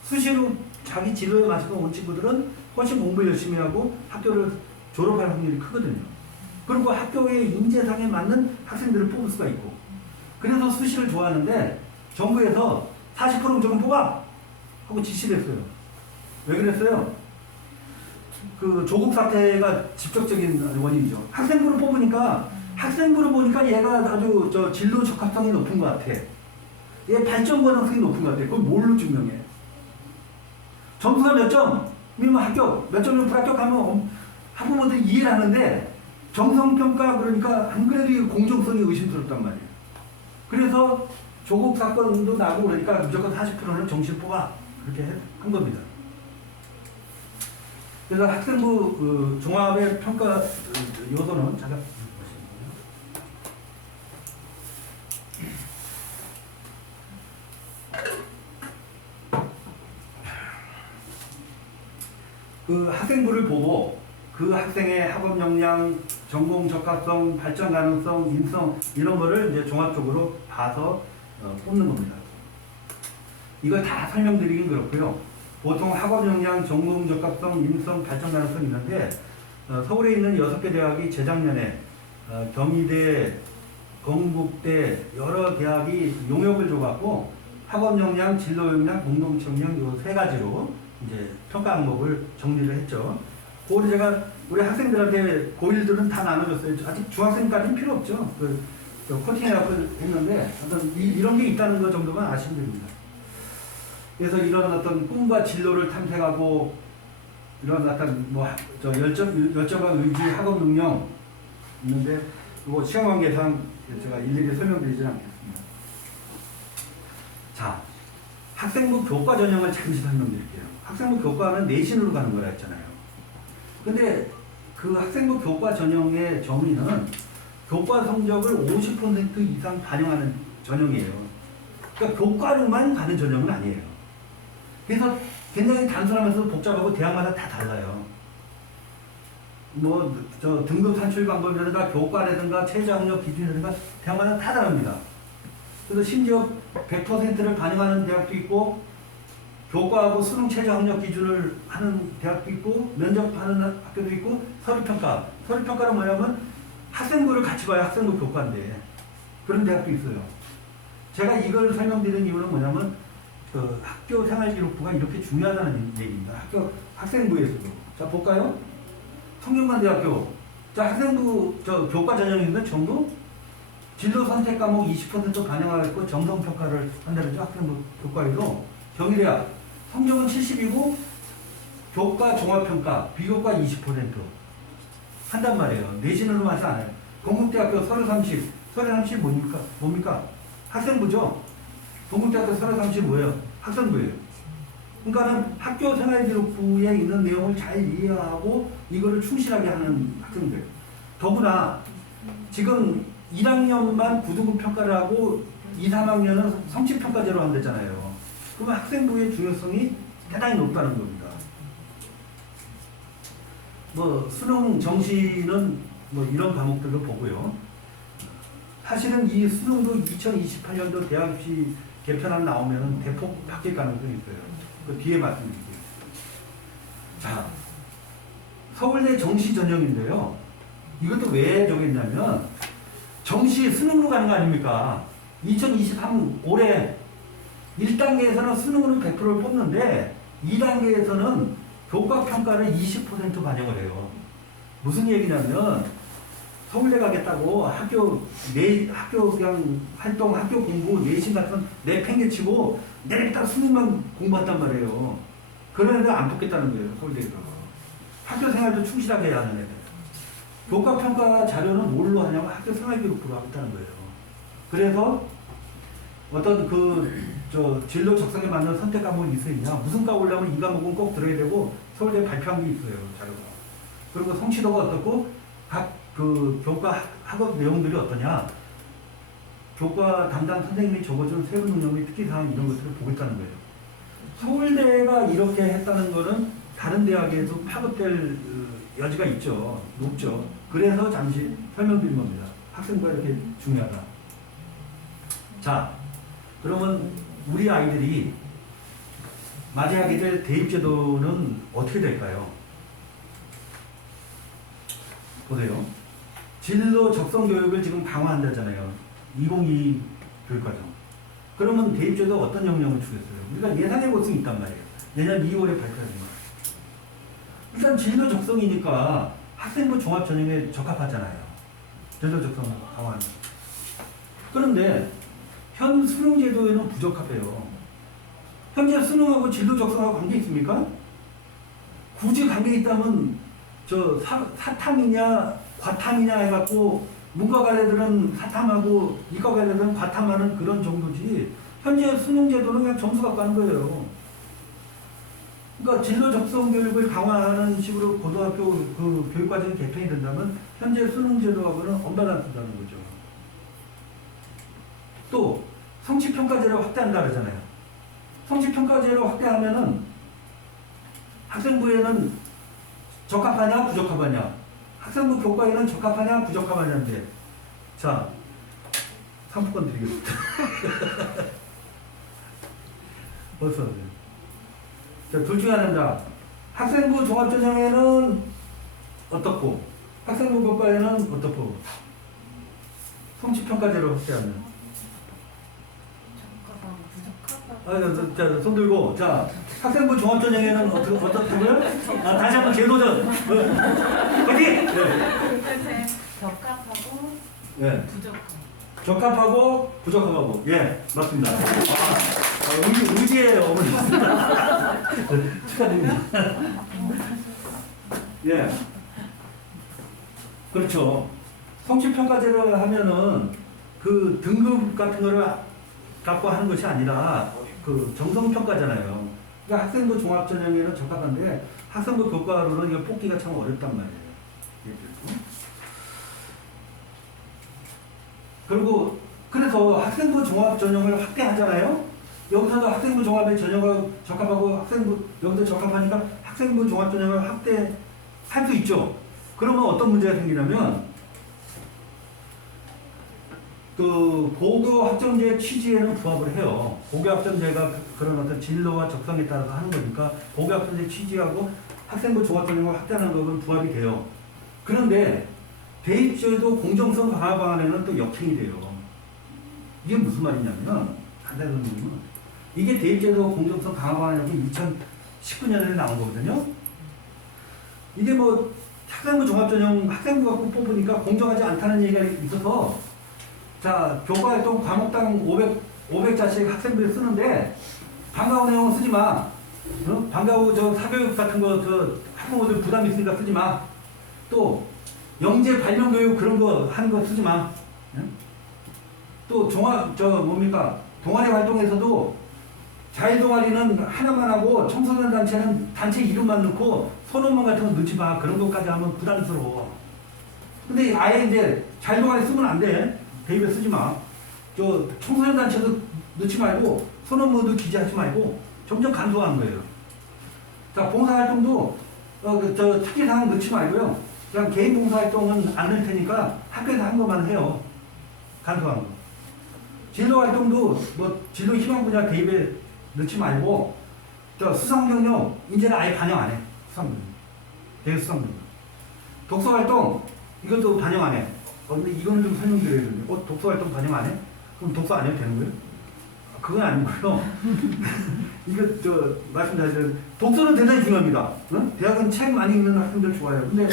수시로 자기 진로에 맞춰서 온 친구들은 훨씬 공부 열심히 하고 학교를 졸업할 확률이 크거든요. 그리고 학교의 인재상에 맞는 학생들을 뽑을 수가 있고 그래서 수시를 좋아하는데 정부에서 40% 무조건 뽑아! 하고 지시를 했어요. 왜 그랬어요? 그 조국 사태가 직접적인 원인이죠. 학생부를 뽑으니까 얘가 아주 진로 적합성이 높은 것 같아. 얘 발전 가능성이 높은 것 같아요. 그걸 뭘로 증명해? 점수가 몇 점? 그러면 합격, 몇 점이면 불합격하면 학부모들이 이해를 하는데 정성평가 그러니까 안 그래도 이 공정성이 의심스럽단 말이에요. 그래서 조국 사건도 나고 그러니까 무조건 40%는 정시를 뽑아. 그렇게 한 겁니다. 그래서 학생부 종합의 평가 요소는 잠깐 그 학생부를 보고 그 학생의 학업 역량, 전공 적합성, 발전 가능성, 인성 이런 거를 이제 종합적으로 봐서 뽑는 겁니다. 이걸 다 설명드리긴 그렇고요. 보통 학업 역량, 전공 적합성, 인성, 발전 가능성 있는데 서울에 있는 6개 대학이 재작년에 경희대, 건국대 여러 대학이 용역을 줘갖고 학업 역량, 진로 역량, 공동체 역량 요 3가지로 이제 평가 항목을 정리를 했죠. 그걸 제가 우리 학생들한테 고1들은 다 나눠줬어요. 아직 중학생까지는 필요 없죠. 코팅해갖고 했는데 이런 게 있다는 것 정도만 아시면 됩니다. 그래서 이런 어떤 꿈과 진로를 탐색하고 이런 어떤 열정과 의지, 학업 능력 있는데 이거 시간 관계상 제가 일일이 설명드리지는 않겠습니다. 자, 학생부 교과 전형을 잠시 설명드릴게요. 학생부 교과는 내신으로 가는 거라 했잖아요. 근데 그 학생부 교과 전형의 정의는 교과 성적을 50% 이상 반영하는 전형이에요. 그러니까 교과로만 가는 전형은 아니에요. 그래서 굉장히 단순하면서도 복잡하고 대학마다 다 달라요. 등급 산출 방법이라든가 교과라든가 최저학력 기준이라든가 대학마다 다 다릅니다. 그래서 심지어 100%를 반영하는 대학도 있고 교과하고 수능 최저학력 기준을 하는 대학도 있고 면접하는 학교도 있고 서류평가. 서류평가는 뭐냐면 학생부를 같이 봐야 학생부 교과인데 그런 대학도 있어요. 제가 이걸 설명드리는 이유는 뭐냐면 학교 생활기록부가 이렇게 중요하다는 얘기입니다. 학생부에서도. 자, 볼까요? 성균관대학교. 자, 학생부, 교과 전형인데 전부 진로 선택 과목 20% 반영하고 정성평가를 한다는 학생부 교과에도 경희대학. 성적은 70이고 교과 종합평가, 비교과 20% 한단 말이에요. 내신으로만 안 해요. 건국대학교 서류 30. 서류 30 뭡니까? 학생부죠? 건국대학교 서류 30 뭐예요? 학생부예요. 그러니까는 학교 생활기록부에 있는 내용을 잘 이해하고 이거를 충실하게 하는 학생들. 더구나 지금 1학년만 9등급 평가를 하고 2, 3학년은 성취평가제로 한다잖아요. 그러면 학생부의 중요성이 대단히 높다는 겁니다. 수능 정시는 이런 과목들도 보고요. 사실은 이 수능도 2028년도 대학 입시 개편안 나오면 대폭 바뀔 가능성이 있어요. 그 뒤에 말씀드릴게요. 자, 서울대 정시 전형인데요. 이것도 왜 정했냐면 정시 수능으로 가는 거 아닙니까? 2023 올해 1단계에서는 수능으로 100%를 뽑는데 2단계에서는 교과평가를 20% 반영을 해요. 무슨 얘기냐면 서울대 가겠다고 학교 그냥 활동, 학교 공부, 내신 같은 내팽개치고 내일딱 수능만 공부한단 말이에요. 그런 애들 안 뽑겠다는 거예요, 서울대가. 학교 생활도 충실하게 해야 하는 애들. 교과평가 자료는 뭘로 하냐면 학교 생활기록부로 하겠다는 거예요. 그래서 어떤 진로 적성에 맞는 선택 과목이 있으냐, 무슨 과 오려면 이 과목은 꼭 들어야 되고 서울대 발표한 게 있어요, 자료가. 그리고 성취도가 어떻고 각 교과 학업 내용들이 어떠냐, 교과 담당 선생님이 적어준 세부 능력의 특기사항 이런 것들을 보겠다는 거예요. 서울대가 이렇게 했다는 거는 다른 대학에도 파급될 여지가 있죠. 높죠. 그래서 잠시 설명드린 겁니다. 학생부가 이렇게 중요하다. 자, 그러면 우리 아이들이 맞이하게 될 대입제도는 어떻게 될까요? 보세요. 진로 적성 교육을 지금 강화한다잖아요. 2022 교육과정. 그러면 대입제도 어떤 영향을 주겠어요? 우리가 예상해 볼 수 있단 말이에요. 내년 2월에 발표하는 거예요. 일단 진로 적성이니까 학생부 종합 전형에 적합하잖아요. 진로 적성 강화하는. 그런데 현 수능 제도에는 부적합해요. 현재 수능하고 진로 적성하고 관계 있습니까? 굳이 관계 있다면 저 사탐이냐 과탐이냐 해갖고 문과 관례들은 사탐하고 이과 관례들은 과탐하는 그런 정도지 현재 수능 제도는 그냥 점수 갖고 하는 거예요. 그러니까 진로 적성 교육을 강화하는 식으로 고등학교 그 교육과정이 개편이 된다면 현재 수능 제도하고는 언밸런스다는 거죠. 또 성취평가제를 확대한다 그러잖아요. 성취평가제를 확대하면은 학생부에는 적합하냐 부적합하냐, 학생부 교과에는 적합하냐 부적합하냐인데, 자 상품권 드리겠습니다. 벌써 자, 둘 중에 하나입니다. 학생부 종합전형에는 어떻고 학생부 교과에는 어떻고. 성취평가제로 확대하면 자, 손 들고. 자, 학생부 종합전형에는 어떻고요? 다시 한번 재도전. 화이팅! 네. 적합하고 네. 부적합. 적합하고 부적합하고. 예, 맞습니다. 의지의 어머니. 축하드립니다. 예. 그렇죠. 성취평가제를 하면은 그 등급 같은 거를 갖고 하는 것이 아니라 그 정성평가잖아요. 그러니까 학생부 종합전형에는 적합한데 학생부 교과로는 이거 뽑기가 참 어렵단 말이에요. 그리고 그래서 학생부 종합전형을 확대하잖아요. 여기서도 학생부 종합의 전형과 적합하고 학생부 여기도 적합하니까 학생부 종합전형을 확대할 수 있죠. 그러면 어떤 문제가 생기냐면 그 고교 학점제 취지에는 부합을 해요. 고교 학점제가 그런 어떤 진로와 적성에 따라서 하는 거니까 고교 학점제 취지하고 학생부 종합전형을 확대하는 것은 부합이 돼요. 그런데 대입제도 공정성 강화 방안에는 또 역행이 돼요. 이게 무슨 말이냐면 한대선생님은 이게 대입제도 공정성 강화 방안이 2019년에 나온 거거든요. 이게 뭐 학생부 종합전형 학생부 갖고 뽑으니까 공정하지 않다는 얘기가 있어서 자, 교과활동 과목당 500자씩 학생들이 쓰는데 방과후 내용은 쓰지 마. 방과후 저 사교육 같은 거 저 학부모들 부담 있으니까 쓰지 마. 또 영재 발명 교육 그런 거 하는 거 쓰지 마. 또 동아리 활동에서도 자율 동아리는 하나만 하고 청소년 단체는 단체 이름만 넣고 선언문 같은 거 넣지 마. 그런 것까지 하면 부담스러워. 근데 아예 이제 자율 동아리 쓰면 안 돼. 대입에 쓰지 마. 저 청소년 단체도 넣지 말고 선언문도 기재하지 말고 점점 간소화한 거예요. 자, 봉사활동도 저 특이사항 넣지 말고요. 그냥 개인 봉사활동은 안 넣을 테니까 학교에서 한 것만 해요. 간소한 거. 진로활동도 뭐 진로 희망 분야 대입에 넣지 말고 저 수상경력 이제는 아예 반영 안 해. 수상경력. 대입 수상경력. 독서활동 이것도 반영 안 해. 근데 이거는 좀 설명드려야 되는데, 독서활동 반영 안 해? 그럼 독서 안 해도 되는 거예요? 그건 아니고요. 이거 말씀드린 독서는 대단히 중요합니다. 응? 대학은 책 많이 읽는 학생들 좋아해요. 근데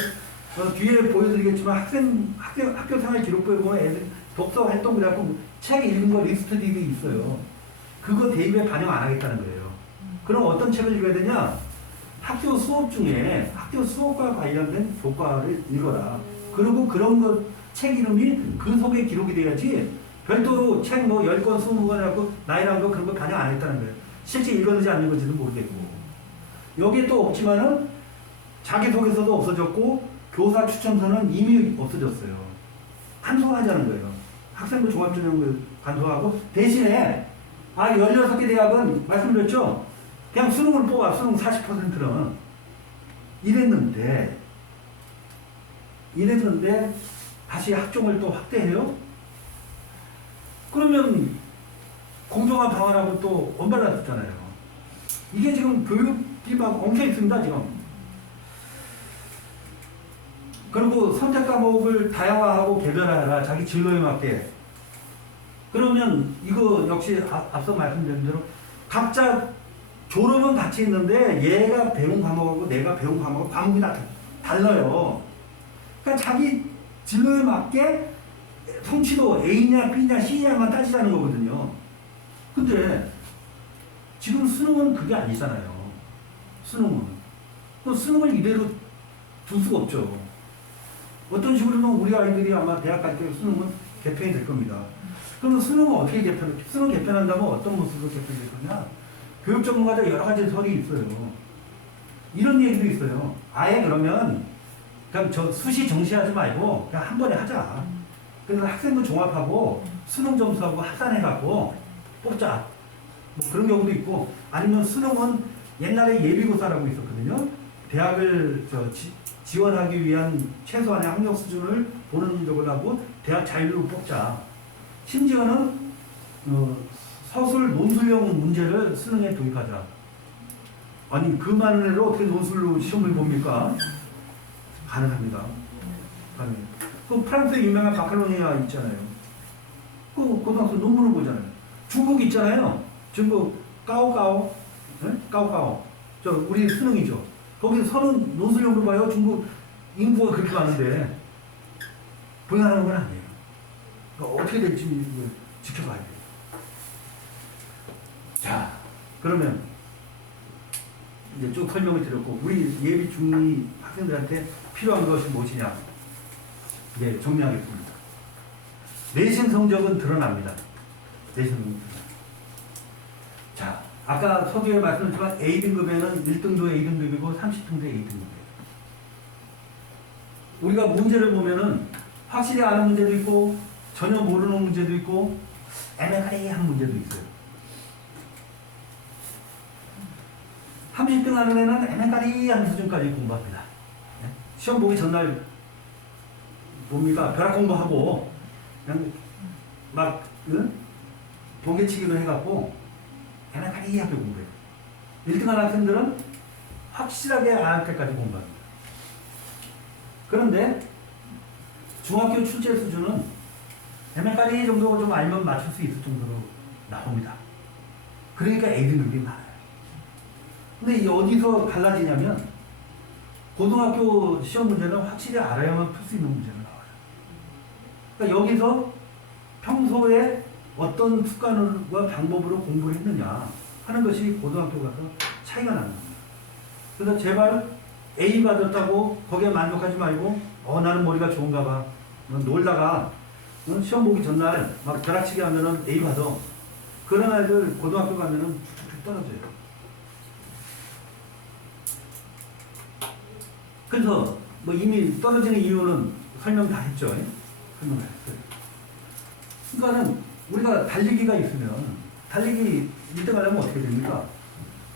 뒤에 보여드리겠지만 학교 생활 기록부에 보면 애들 독서 활동 그래갖고 책 읽는 거 리스트 립이 있어요. 그거 대입에 반영 안 하겠다는 거예요. 그럼 어떤 책을 읽어야 되냐? 학교 수업 중에 학교 수업과 관련된 교과를 읽어라. 그리고 그런 거 책 이름이 그 속에 기록이 돼야지 별도로 책 뭐 10권, 20권 하고 나이랑 거 그런 거 반영 안 했다는 거예요. 실제 읽었는지 안 읽었는지도 모르겠고. 여기에 또 없지만은 자기소개서도 없어졌고 교사 추천서는 이미 없어졌어요. 간소화하자는 거예요. 학생부 종합전형을 간소화하고 대신에 16개 대학은 말씀드렸죠? 그냥 수능을 뽑아. 수능 40%는 이랬는데 다시 학종을 또 확대해요? 그러면 공정한 방안하고 또 언밸런스잖아요. 이게 지금 교육이 막 엉켜 있습니다, 지금. 그리고 선택 과목을 다양화하고 개별화해라. 자기 진로에 맞게. 그러면 이거 역시 앞서 말씀드린 대로 각자 졸업은 같이 있는데 얘가 배운 과목하고 내가 배운 과목이 다 달라요. 그러니까 자기 진로에 맞게 성취도 A냐 B냐 C냐만 따지자는 거거든요. 근데 지금 수능은 그게 아니잖아요. 수능은. 그 수능을 이대로 둘 수가 없죠. 어떤 식으로는 우리 아이들이 아마 대학 갈 때 수능은 개편이 될 겁니다. 그러면 수능은 어떻게 수능 개편한다면 어떤 모습으로 개편될 거냐? 교육 전문가들 여러 가지 설이 있어요. 이런 얘기도 있어요. 아예 그러면 그냥 저 수시 정시하지 말고 그냥 한 번에 하자. 그래서 학생부 종합하고 수능 점수하고 합산해갖고 뽑자. 뭐 그런 경우도 있고, 아니면 수능은 옛날에 예비고사라고 있었거든요. 대학을 지원하기 위한 최소한의 학력 수준을 보는 적을 하고 대학 자율로 뽑자. 심지어는 서술 논술형 문제를 수능에 도입하자. 아니 그 많은 애를 어떻게 논술로 시험을 봅니까? 가능합니다. 가능해요. 그 프랑스 유명한 바칼로니아 있잖아요. 그 고등학교 논문을 보잖아요. 중국 있잖아요. 중국 까오까오, 네? 까오까오. 저 우리 수능이죠. 거기 서는 논술형으로 봐요. 중국 인구가 그렇게 많은데 분양하는 건 아니에요. 그러니까 어떻게 될지 지켜봐야 돼요. 자, 그러면 이제 쭉 설명을 드렸고, 우리 예비 중2 학생들한테 필요한 것이 무엇이냐? 네, 정리하겠습니다. 내신 성적은 드러납니다. 내신 성적은. 자, 아까 서두에 말씀드렸지만 A등급에는 1등도 A등급이고 30등도 A등급이에요. 우리가 문제를 보면은 확실히 아는 문제도 있고 전혀 모르는 문제도 있고 애매하리한 문제도 있어요. 30등 하는 애는 애매하리한 수준까지 공부합니다. 시험 보기 전날 뭡니까? 벼락 공부하고 그냥 막 번개치기로 해갖고 애매하리하게 공부해요. 1등 하는 학생들은 확실하게 알 때까지 공부합니다. 그런데 중학교 출제 수준은 애매하리 정도 좀 알면 맞출 수 있을 정도로 나옵니다. 그러니까 A등급이 많아요. 근데 이 어디서 갈라지냐면 고등학교 시험 문제는 확실히 알아야만 풀 수 있는 문제가 나와요. 그러니까 여기서 평소에 어떤 습관과 방법으로 공부를 했느냐 하는 것이 고등학교 가서 차이가 나는 겁니다. 그래서 제발 A 받았다고 거기에 만족하지 말고 나는 머리가 좋은가 봐. 놀다가 시험 보기 전날 막 벼락치기 하면은 A 받아. 그런 아이들 고등학교 가면은 쭉쭉 떨어져요. 그래서 뭐 이미 떨어지는 이유는 설명 다 했죠. 설명 다 했어요. 그러니까는 우리가 달리기가 있으면 달리기 1등 하려면 어떻게 됩니까?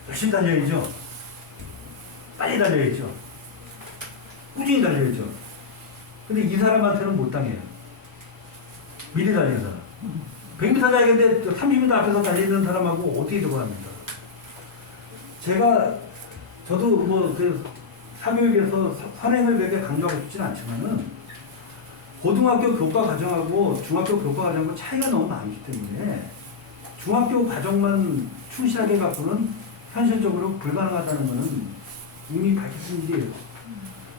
열심히 달려야죠. 빨리 달려야죠. 꾸준히 달려야죠. 근데 이 사람한테는 못 당해요. 미리 달리는 사람. 100m 달리는데 30m 앞에서 달리는 사람하고 어떻게 들어갑니까? 저도 사교육에서 선행을 그렇게 강조하고 싶진 않지만은 고등학교 교과 과정하고 중학교 교과 과정하고 차이가 너무 많기 때문에 중학교 과정만 충실하게 갖고는 현실적으로 불가능하다는 것은 이미 밝혀진 일이에요.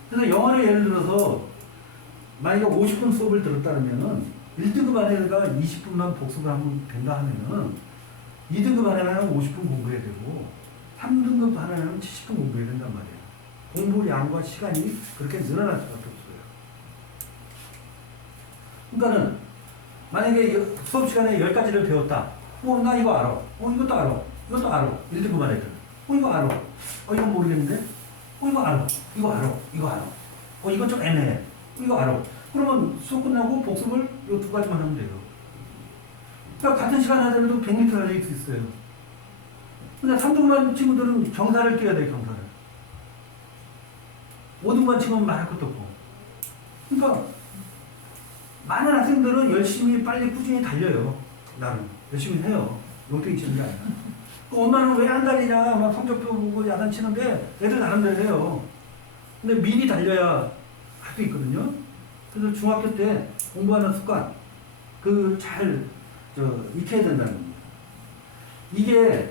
그래서 영어를 예를 들어서 만약에 50분 수업을 들었다면은 1등급 안에가 20분만 복습을 하면 된다 하면은 2등급 안에는 50분 공부해야 되고 3등급 안에는 70분 공부해야 된단 말이에요. 공부량과 시간이 그렇게 늘어날 수밖에 없어요. 그러니까는 만약에 수업 시간에 10가지를 배웠다. 나 이거 알아. 이것도 알아. 이것도 알아. 1등급 안에 이거 알아. 이건 모르겠는데? 이거 알아. 이거 알아. 이거 알아. 이건 좀 애매해. 이거 알아. 그러면 수업 끝나고 복습을 이 2가지만 하면 돼요. 그러니까 같은 시간 하더라도 100m 달릴 수 있어요. 근데 3등반 친구들은 경사를 뛰어야 돼요, 경사를. 5등반 친구는 말할 것도 없고. 그러니까 많은 학생들은 열심히 빨리 꾸준히 달려요. 나름. 열심히 해요. 용돈 치는 게 아니라. 엄마는 왜 안 달리냐, 막 성적표 보고 야단치는데 애들 나름대로 해요. 근데 미리 달려야 할 수 있거든요. 그래서 중학교 때 공부하는 습관, 잘 익혀야 된다는 겁니다. 이게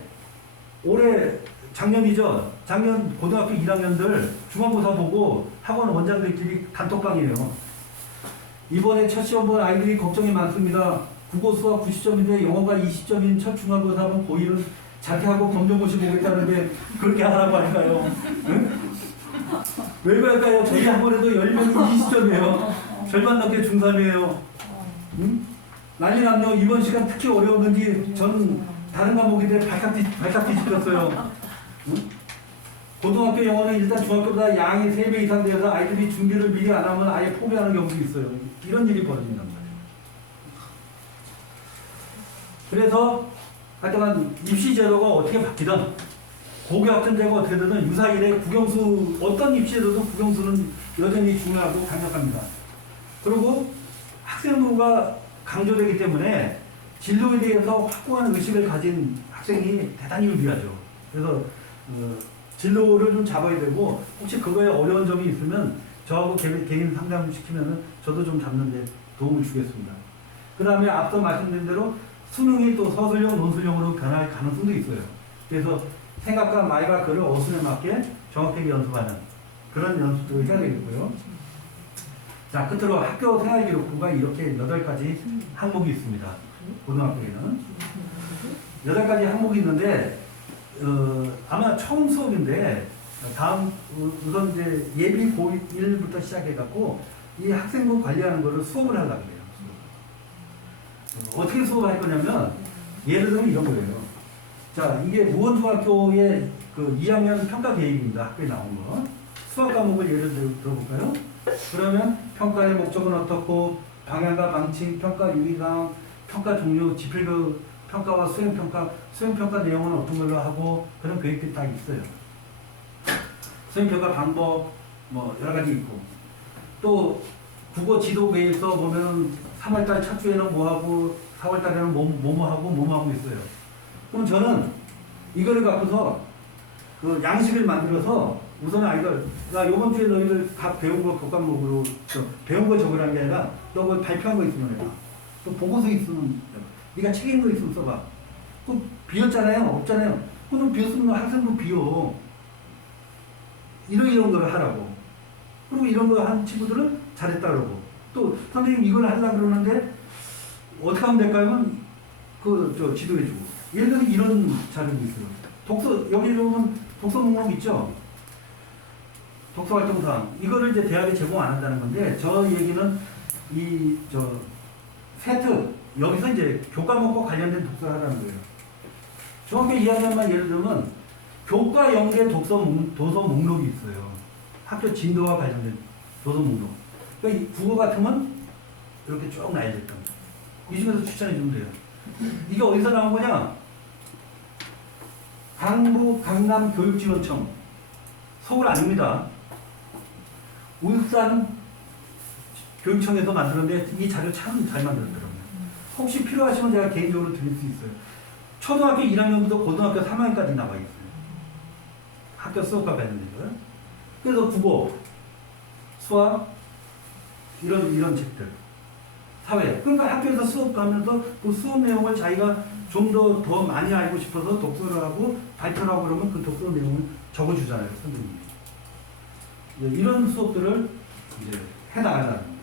작년이죠. 작년 고등학교 1학년들 중간고사 보고 학원 원장들끼리 단톡방이에요. 이번에 첫 시험 본 아이들이 걱정이 많습니다. 국어 수학 90점인데 영어가 20점인 첫 중간고사는 고1은 자퇴하고 검정고시 보겠다는데 그렇게 하라고 할까요? 응? 왜 그럴까요? 저희 학원에도 10명이 20점이에요. 절반 넘게 중3이에요. 응? 난리 났네요. 이번 시간 특히 어려웠는지 전 다른 과목인데 발칵 뒤집혔어요. 응? 고등학교 영어는 일단 중학교보다 양이 3배 이상 되어서 아이들이 준비를 미리 안 하면 아예 포기하는 경우도 있어요. 이런 일이 벌어진단 말이에요. 그래서 하여튼간 입시 제도가 어떻게 바뀌든 고교 학점제가 어떻게 되든 유사일에 국영수 어떤 입시에서도 국영수는 여전히 중요하고 강력합니다. 그리고 학생부가 강조되기 때문에 진로에 대해서 확고한 의식을 가진 학생이 대단히 유리하죠. 그래서 진로를 좀 잡아야 되고 혹시 그거에 어려운 점이 있으면 저하고 개인 상담을 시키면 저도 좀 잡는 데 도움을 주겠습니다. 그 다음에 앞서 말씀드린 대로 수능이 또 서술형, 논술형으로 변할 가능성도 있어요. 그래서 생각과 말과 글을 어순에 맞게 정확하게 연습하는 그런 연습도 해야 되겠고요. 자, 끝으로 학교 생활기록부가 이렇게 8가지 항목이 있습니다. 고등학교에는 8가지 항목이 있는데 아마 처음 수업인데 다음 우선 이제 예비 고1부터 시작해갖고 이 학생부 관리하는 거를 수업을 하려고 해요. 어떻게 수업할 거냐면 예를 들면 이런 거예요. 자, 이게 무원중학교의 그 2학년 평가 계획입니다. 학교에 나온 거. 수학 과목을 예를 들어볼까요? 그러면 평가의 목적은 어떻고 방향과 방침, 평가 유의사항, 평가 종류, 지필교 평가와 수행평가, 수행평가 내용은 어떤 걸로 하고 그런 계획들이 딱 있어요. 수행평가 방법 뭐 여러 가지 있고 또 국어 지도 계획서 보면 3월달 첫 주에는 뭐하고 4월달에는 뭐하고 있어요. 그럼 저는 이거를 갖고서 그 양식을 만들어서 우선 아이들, 야, 요번 주에 너희들 각 배운 거 교과목으로 배운 거 적으라는 게 아니라 너 뭐 발표한 거 있으면 해봐. 또 보고서 있으면 해봐. 네가 책 읽은 거 있으면 써봐. 그 비었잖아요? 없잖아요? 그럼 비었으면 학생도 비어. 이런 거를 하라고. 그리고 이런 거 한 친구들은 잘했다 그러고. 또 선생님 이걸 하려고 그러는데 어떻게 하면 될까요? 지도해주고. 예를 들면 이런 자료도 있어요. 독서, 여기 보면 독서 목록 있죠? 독서 활동사항. 이거를 이제 대학에 제공 안 한다는 건데, 저 얘기는 세트, 여기서 이제 교과목과 관련된 독서를 하라는 거예요. 중학교 2학년만 예를 들면, 교과 연계 도서 목록이 있어요. 학교 진도와 관련된 도서 목록. 그러니까 이 국어 같으면 이렇게 쭉 나야 될 겁니다. 이 중에서 추천해 주면 돼요. 이게 어디서 나온 거냐? 강남교육지원청. 서울 아닙니다. 울산 교육청에서 만들었는데 이 자료 참 잘 만들었더라고요. 혹시 필요하시면 제가 개인적으로 드릴 수 있어요. 초등학교 1학년부터 고등학교 3학년까지 나와 있어요. 학교 수업과 관련된 거요. 그래서 국어, 수학, 이런 책들. 사회. 그러니까 학교에서 수업하면서 그 수업 내용을 자기가 좀 더 많이 알고 싶어서 독서를 하고 발표를 하고 그러면 그 독서 내용을 적어주잖아요, 선생님이. 이런 수업들을 이제 해나가자는 겁니다.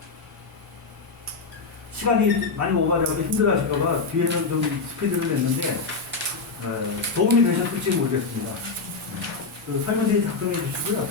시간이 많이 오가되어서 힘들어하실까봐 뒤에는 좀 스피드를 냈는데 도움이 되셨을지 모르겠습니다. 설문지 작성해 주시고요.